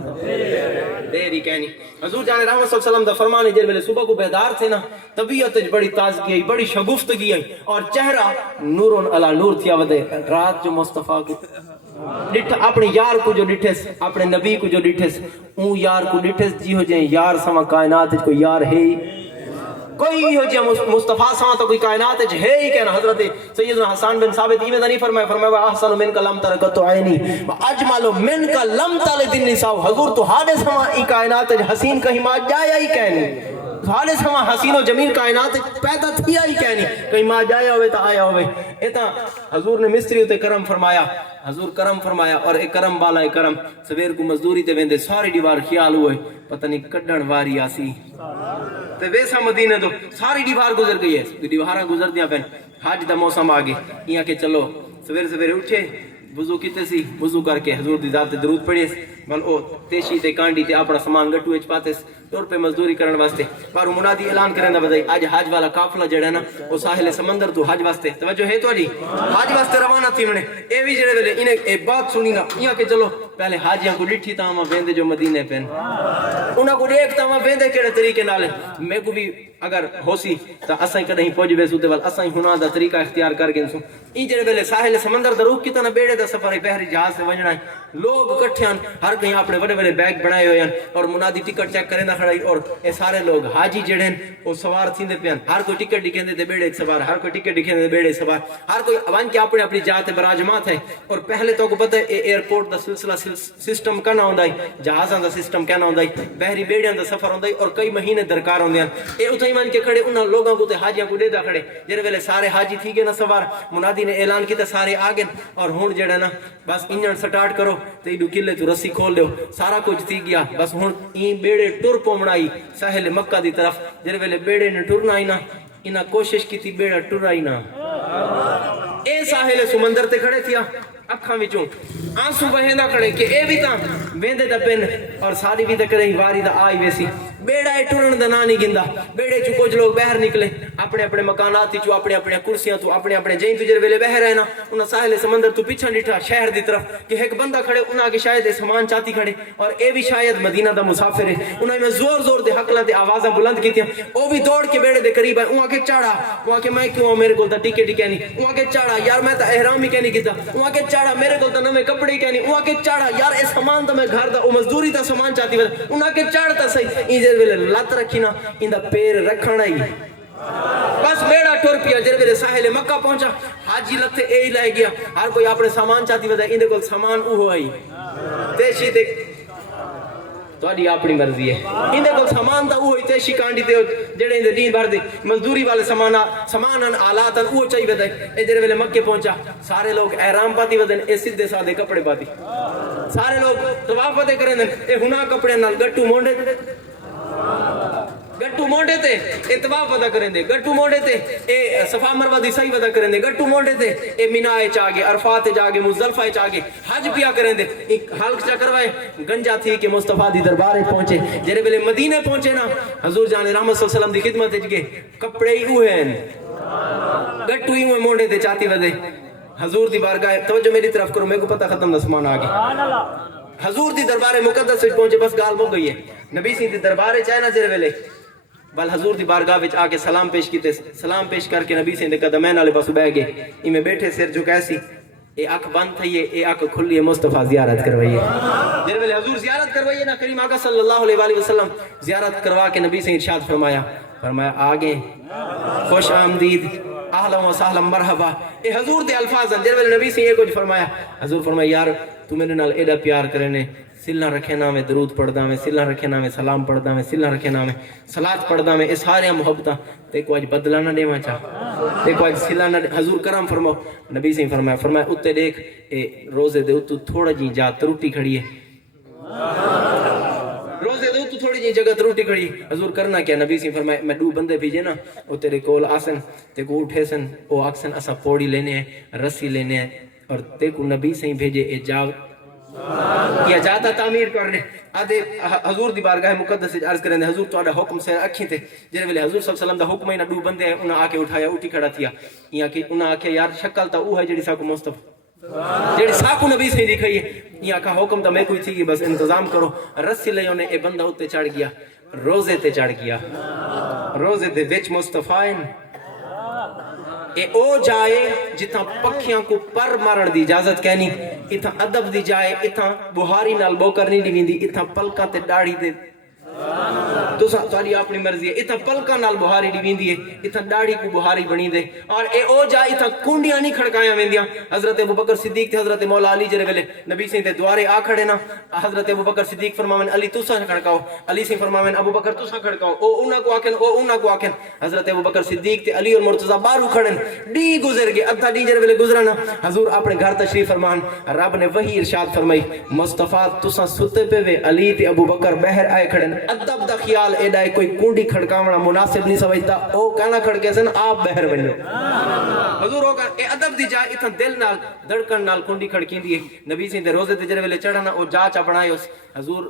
دیری کہنی حضور جانے رحمت صلی اللہ علیہ وسلم دا فرمانے جے ویلے صبح کو بیدار تھے نا طبیعت بڑی تازگی آئی بڑی شگفتگی آئی اور چہرہ نور علی نور تھیا ودے رات جو مصطفیٰ کو اپنے یار کو جو ڈٹھس اپنے نبی کو جو ڈٹھس اون یار کو ڈٹھس جی ہو جائیں یار سما کائنات کوئی یار ہے کوئی ہو جائے مصطفیٰ ساں تو کوئی کائنات ہے ہی کہنا حضرت سیدنا حسان بن ثابت ایمیں نہیں فرمایا احسن من کا لم ترکت عینی اجمل من کا لم تلد النساء حضور تو حال سما ای کائنات حسین کہیں ماں جایا ہی کہنی حال سما حسین و جمیل کائنات پیدا تھیا ہی کہنی کہیں ماں جایا ہوئے تا آیا ہوئے ایتا حضور نے مستری ہوتے کرم فرمایا حضور کرم فرمایا اور ایک کرم بالا ایک کرم سویر کو مزدوری تے ویندے ساری دیوار خیال ہوئے پتہ نہیں کڈن واری آسی تے ویسا مدینہ تو ساری دیوار گزر گئی ہے دیوارہ گزر دیا پہن حج دا موسم آگے یہاں کہ چلو سویر سویر اٹھے وضو کیتے سی وضو کر کے حضور دی ذات درود پڑھے بل او تیشی تے کانڈی تے اپنا سامان گٹو وچ پاتے طور پہ مزدوری کرن واسطے پر منادی اعلان کرن دا بدائی اج حج والا قافلہ جڑا نا او ساحل سمندر تو حج واسطے توجہ ہے تو جی حج واسطے روانہ تھی منے اے وی جڑے ویلے انہیں اے بات سنی نا یہاں کہ چلو پہلے حاجیاں کو ڈٹھی تاواں ویندے جو مدینے پہن انہاں کو دیکھ تاواں ویندے کیڑے طریقے نال میں کو بھی اگر ہوسی تا اساں کدی پہنچ وے سوتے ول اساں ہنا دا طریقہ اختیار کر گئے سو ای جڑے ویلے ساحل سمندر دا روک کیتا نا بیڑے دا سفر ہے بحری جہاز سے وجنا لوگ اکٹھے ہیں ہر کہیں اپنے بڑے بڑے بیگ بنائے ہوئے ہیں اور منادی ٹکٹ چیک کرے نہ کھڑائی اور اے سارے لوگ حاجی جڑے ہیں وہ سوار تھیندے پے ہر کوئی ٹکٹ دکھیندے تے بیڑے سوار ہر کوئی ٹکٹ دکھیندے بیڑے سوار ہر کوئی وان کے اپنی اپنی جات براجمات ہے اور پہلے تو کو پتہ ہے ایئرپورٹ دا سلسلہ سسٹم کنا ہوندا ہے جہازاں دا سسٹم کنا ہوندا ہے بحری بیڑیاں دا سفر ہوندا ہے اور کئی مہینے درکار ہوندے ہیں اے اتھے من کے کھڑے انہاں لوگاں کو تے حاجیاں کو دے دا کھڑے جڑے ویلے سارے حاجی تھی گئے نا سوار منادی نے اعلان کیتا سارے آ گئے اور ہن جڑا نا بس انجن سٹارٹ کرو تے ایڈو کلے تو رسی کھول لیو سارا کچھ تھی گیا بس ہن این بیڑے ٹر پومڑائی ساحل مکہ دی طرف جڑے ویلے بیڑے نے ٹرنا ہی نا انہاں کوشش کی تھی بیڑا ٹرا ہی نا اے ساحل سمندر تے کھڑے تھیا اکھاں وچوں آنسو بہندا کھڑے کہ اے بھی تاں ویندے دا پن اور ساری بھی تے کرے واری دا آئی ویسی بیڑا ٹرن دا نا نہیں گندا بیڑے چ کچھ لوگ باہر نکلے اپنے اپنے مکانات چ اپنے اپنے کرسیاں تو اپنے اپنے جہیں تجر ویلے باہر ہے نا انہاں ساحل سمندر تو پیچھے ڈٹھا شہر دی طرف کہ ایک بندہ کھڑے انہاں کے شاید سامان چاتی کھڑے اور اے بھی شاید مدینہ دا مسافر ہے انہاں میں زور زور دے حقلاں تے آوازاں بلند کیتیاں او بھی دوڑ کے بیڑے دے قریب ہے انہاں کے چڑھا انہاں کے میں کیوں میرے کول تے ٹکے ٹکے نہیں انہاں کے چڑھا یار میں تے احرام ہی کہنی کیتا انہاں کے چڑھا میرے کول تے نویں کپڑے کہنی انہاں کے چڑھا یار اے سامان تے میں گھر دا او مزدوری دا سامان چاتی ود انہاں کے چڑھتا صحیح ایجر ویلے لت رکھی نا ایندا پیر رکھنا ہی بس بیڑا ٹر پیا جر ویلے ساحل مکہ پہنچا حاجی لتے اے ہی لے گیا ہر کوئی اپنے سامان چاتی ود ایندے کول سامان اوہ آئی تیشی تے تواڈی اپنی مرضی ہے ایندے کول سامان تا اوہ تیشی کانڈی تے جڑے ایندے دین بھر دے مزدوری والے سامانن آلاتن اوہ چاہی ود اے جر ویلے مکے پہنچا سارے لوگ احرام پاتی ودن اے سیدھے سادے کپڑے پاتی سارے لوگ طواف تے کرن اے ہنا کپڑے نال گٹو مونڈے گٹو مونڈے تے اے طواف ودا کرن دے گٹو مونڈے تے اے صفا مروہ دی صحیح ودا کرن دے گٹو مونڈے تے اے مینا اے چا گے عرفات جا کے مزدلفہ چا کے حج پیا کرن دے ایک حلق چا کروائے گنجا تھی کہ مصطفیٰ دی دربار پہنچے جڑے ویلے مدینے پہنچے نا حضور جان رحمت صلی اللہ علیہ وسلم دی خدمت وچ گئے کپڑے ہی اوہ ہیں گٹو ہی اوہ مونڈے تے چاتی ودے حضور دی بارگاہ توجہ میری طرف کرو میرے کو پتہ ختم دسمان آگے حضور دی دربار مقدس وچ پہنچے بس گال ہو گئی ہے نبی سی دی دربار چاہے نا جڑے ویلے بل حضور دی بارگاہ وچ آ کے سلام پیش کیتے سلام پیش کر کے نبی سے قدمین والے پاس بیٹھ گئے ایویں بیٹھے سر جھکائے سی اے اکھ بند تھی اے اکھ کھلی ہے مصطفیٰ زیارت کروائیے جڑے ویلے حضور زیارت کروائیے نا کریم آقا صلی اللہ علیہ وآلہ وسلم زیارت کروا کے نبی سے ارشاد فرمایا آگے خوش آمدید اہلا و سہلا مرحبا اے حضور دے الفاظ ہیں جڑے ویلے نبی سے یہ کچھ فرمایا حضور فرمایا یار تو میرے نال ایڈا پیار کرنے سلہ رکھے نام میں درود پڑھدا میں سلہ رکھے نام میں سلام پڑھدا میں سلہ رکھے نام میں صلات پڑھدا میں اس سارے محبتاں تے کو اج بدلہ نہ دیواں چاہ تے کو اج سلہ نہ حضور کرم فرماؤ نبی سے فرمایا اتے دیکھ اے روزے دے تو تھوڑا جی جا تروٹی کھڑی ہے روزے دے تو تھوڑی جی جگہ تروٹی کھڑی حضور کرنا کیا نبی سے فرمایا میں دو بندے بھیجے نا او تیرے کول آسن تے کو اٹھے سن او آکسن اسا پوڑی لینے ہیں رسی لینے ہیں اور تے کو نبی سے بھیجے اے جاگ یا جاتا تعمیر کرنے آدھے حضور دی بارگاہ مقدس عرض کرنے حضور تو آدھا حکم سے اکھیں تھے جنہے ویلے حضور صلی اللہ علیہ وسلم دا حکم ہی نا دو بندے ہیں انہاں آکے اٹھایا اٹھی کھڑا تھیا یا کہ انہاں آکے یار شکل تا اوہ ہے جڑی ساکو مصطفیٰ جڑی ساکو نبی سے دکھائی ہے یا کہ حکم تا میں کوئی تھی بس انتظام کرو رسی لے انہیں اے بندہ ہوتے چڑھ گیا روزے تے چڑھ گیا روزے تے وچ مصطفیٰ اے او جائے جتھاں پکھیاں کو پر مارن دی اجازت کہنی اتھاں ادب دی جائے اتھاں بہاری نال بو کرنی دی ویندی اتھاں پلکا تے داڑھی دے تو تاری اپنی مرضی ہے اتھا پلکا نال بہاری دی ویندی ہے اتھا داڑھی کو بہاری بنی دے اور اے او جا اتھا کنڈیاں نہیں کھڑکایاں ویندیاں حضرت ابوبکر صدیق تے حضرت مولا علی جرے ویلے نبی سے تے دوارے آ کھڑے نا حضرت ابوبکر صدیق فرماویں علی تسا کھڑکاؤ علی سے فرماویں ابوبکر تسا کھڑکاؤ او انہاں کو آکھن او انہاں کو آکھن حضرت ابوبکر صدیق تے علی اور مرتضی باہر کھڑن ڈی گزر گئے ادھا ڈی جرے ویلے گزرنا حضور اپنے گھر تشریف فرمان رب نے وہی ارشاد فرمائی مصطفیٰ تسا ستے پہ وے علی تے ابوبکر باہر آئے کھڑن ادب دا خیال ایڈا کوئی کنڈی کھڑکاونا مناسب نہیں سمجھتا او کہنا کھڑکے سن آپ بہر بنو حضور ہو کہا اے ادب دی جائے اتنا دل نال دڑکن نال کنڈی کھڑکین دیئے نبی سے دے روزے دے جرے ویلے چڑھنا او جا چا بنائے اس حضور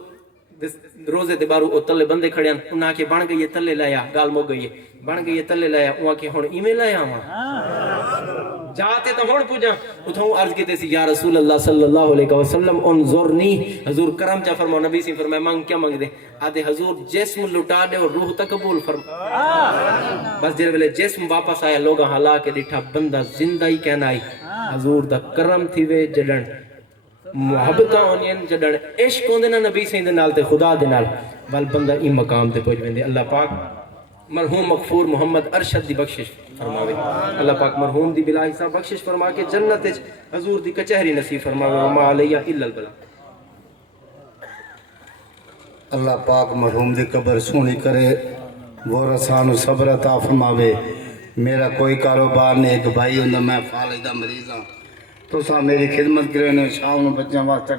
روزے دے بارو او تلے بندے کھڑیاں انہاں کے بن گئی تلے لایا گال مو گئی بن گئی تلے لایا انہاں کے ہون ایمیں لایا ہاں جاتے تو ہون پوجا اتھوں عرض کیتے سی یا رسول اللہ صلی اللہ علیہ وسلم انظرنی حضور کرم چا فرماؤ نبی سے فرمائے مانگ کیا مانگ دے آدھے حضور جسم لٹا دے اور روح تک قبول فرما بس جر ویلے جسم واپس آیا لوگا حالا کے ڈٹھا بندہ زندہ ہی کہنا آئی حضور دا کرم تھی وے جڑن محبتاں ہونین جڑن عشق ہوندے نا نبی سے نال تے خدا دے نال بل بندہ ای مقام تے پہنچ ویندے اللہ پاک مرحوم مغفور محمد ارشد دی بخشش فرماوے اللہ پاک مرحوم دی بلا حساب بخشش فرما کے جنت حضور دی کچہری نصیب فرماوے وما علیہ الا البلاغ اللہ پاک مرحوم دی قبر سونی کرے وہ رسانو صبر عطا فرماوے میرا کوئی کاروبار نہیں ایک بھائی ہوں میں فالدہ مریض ہوں تو سا میری خدمت کرے شام بچوں واسطے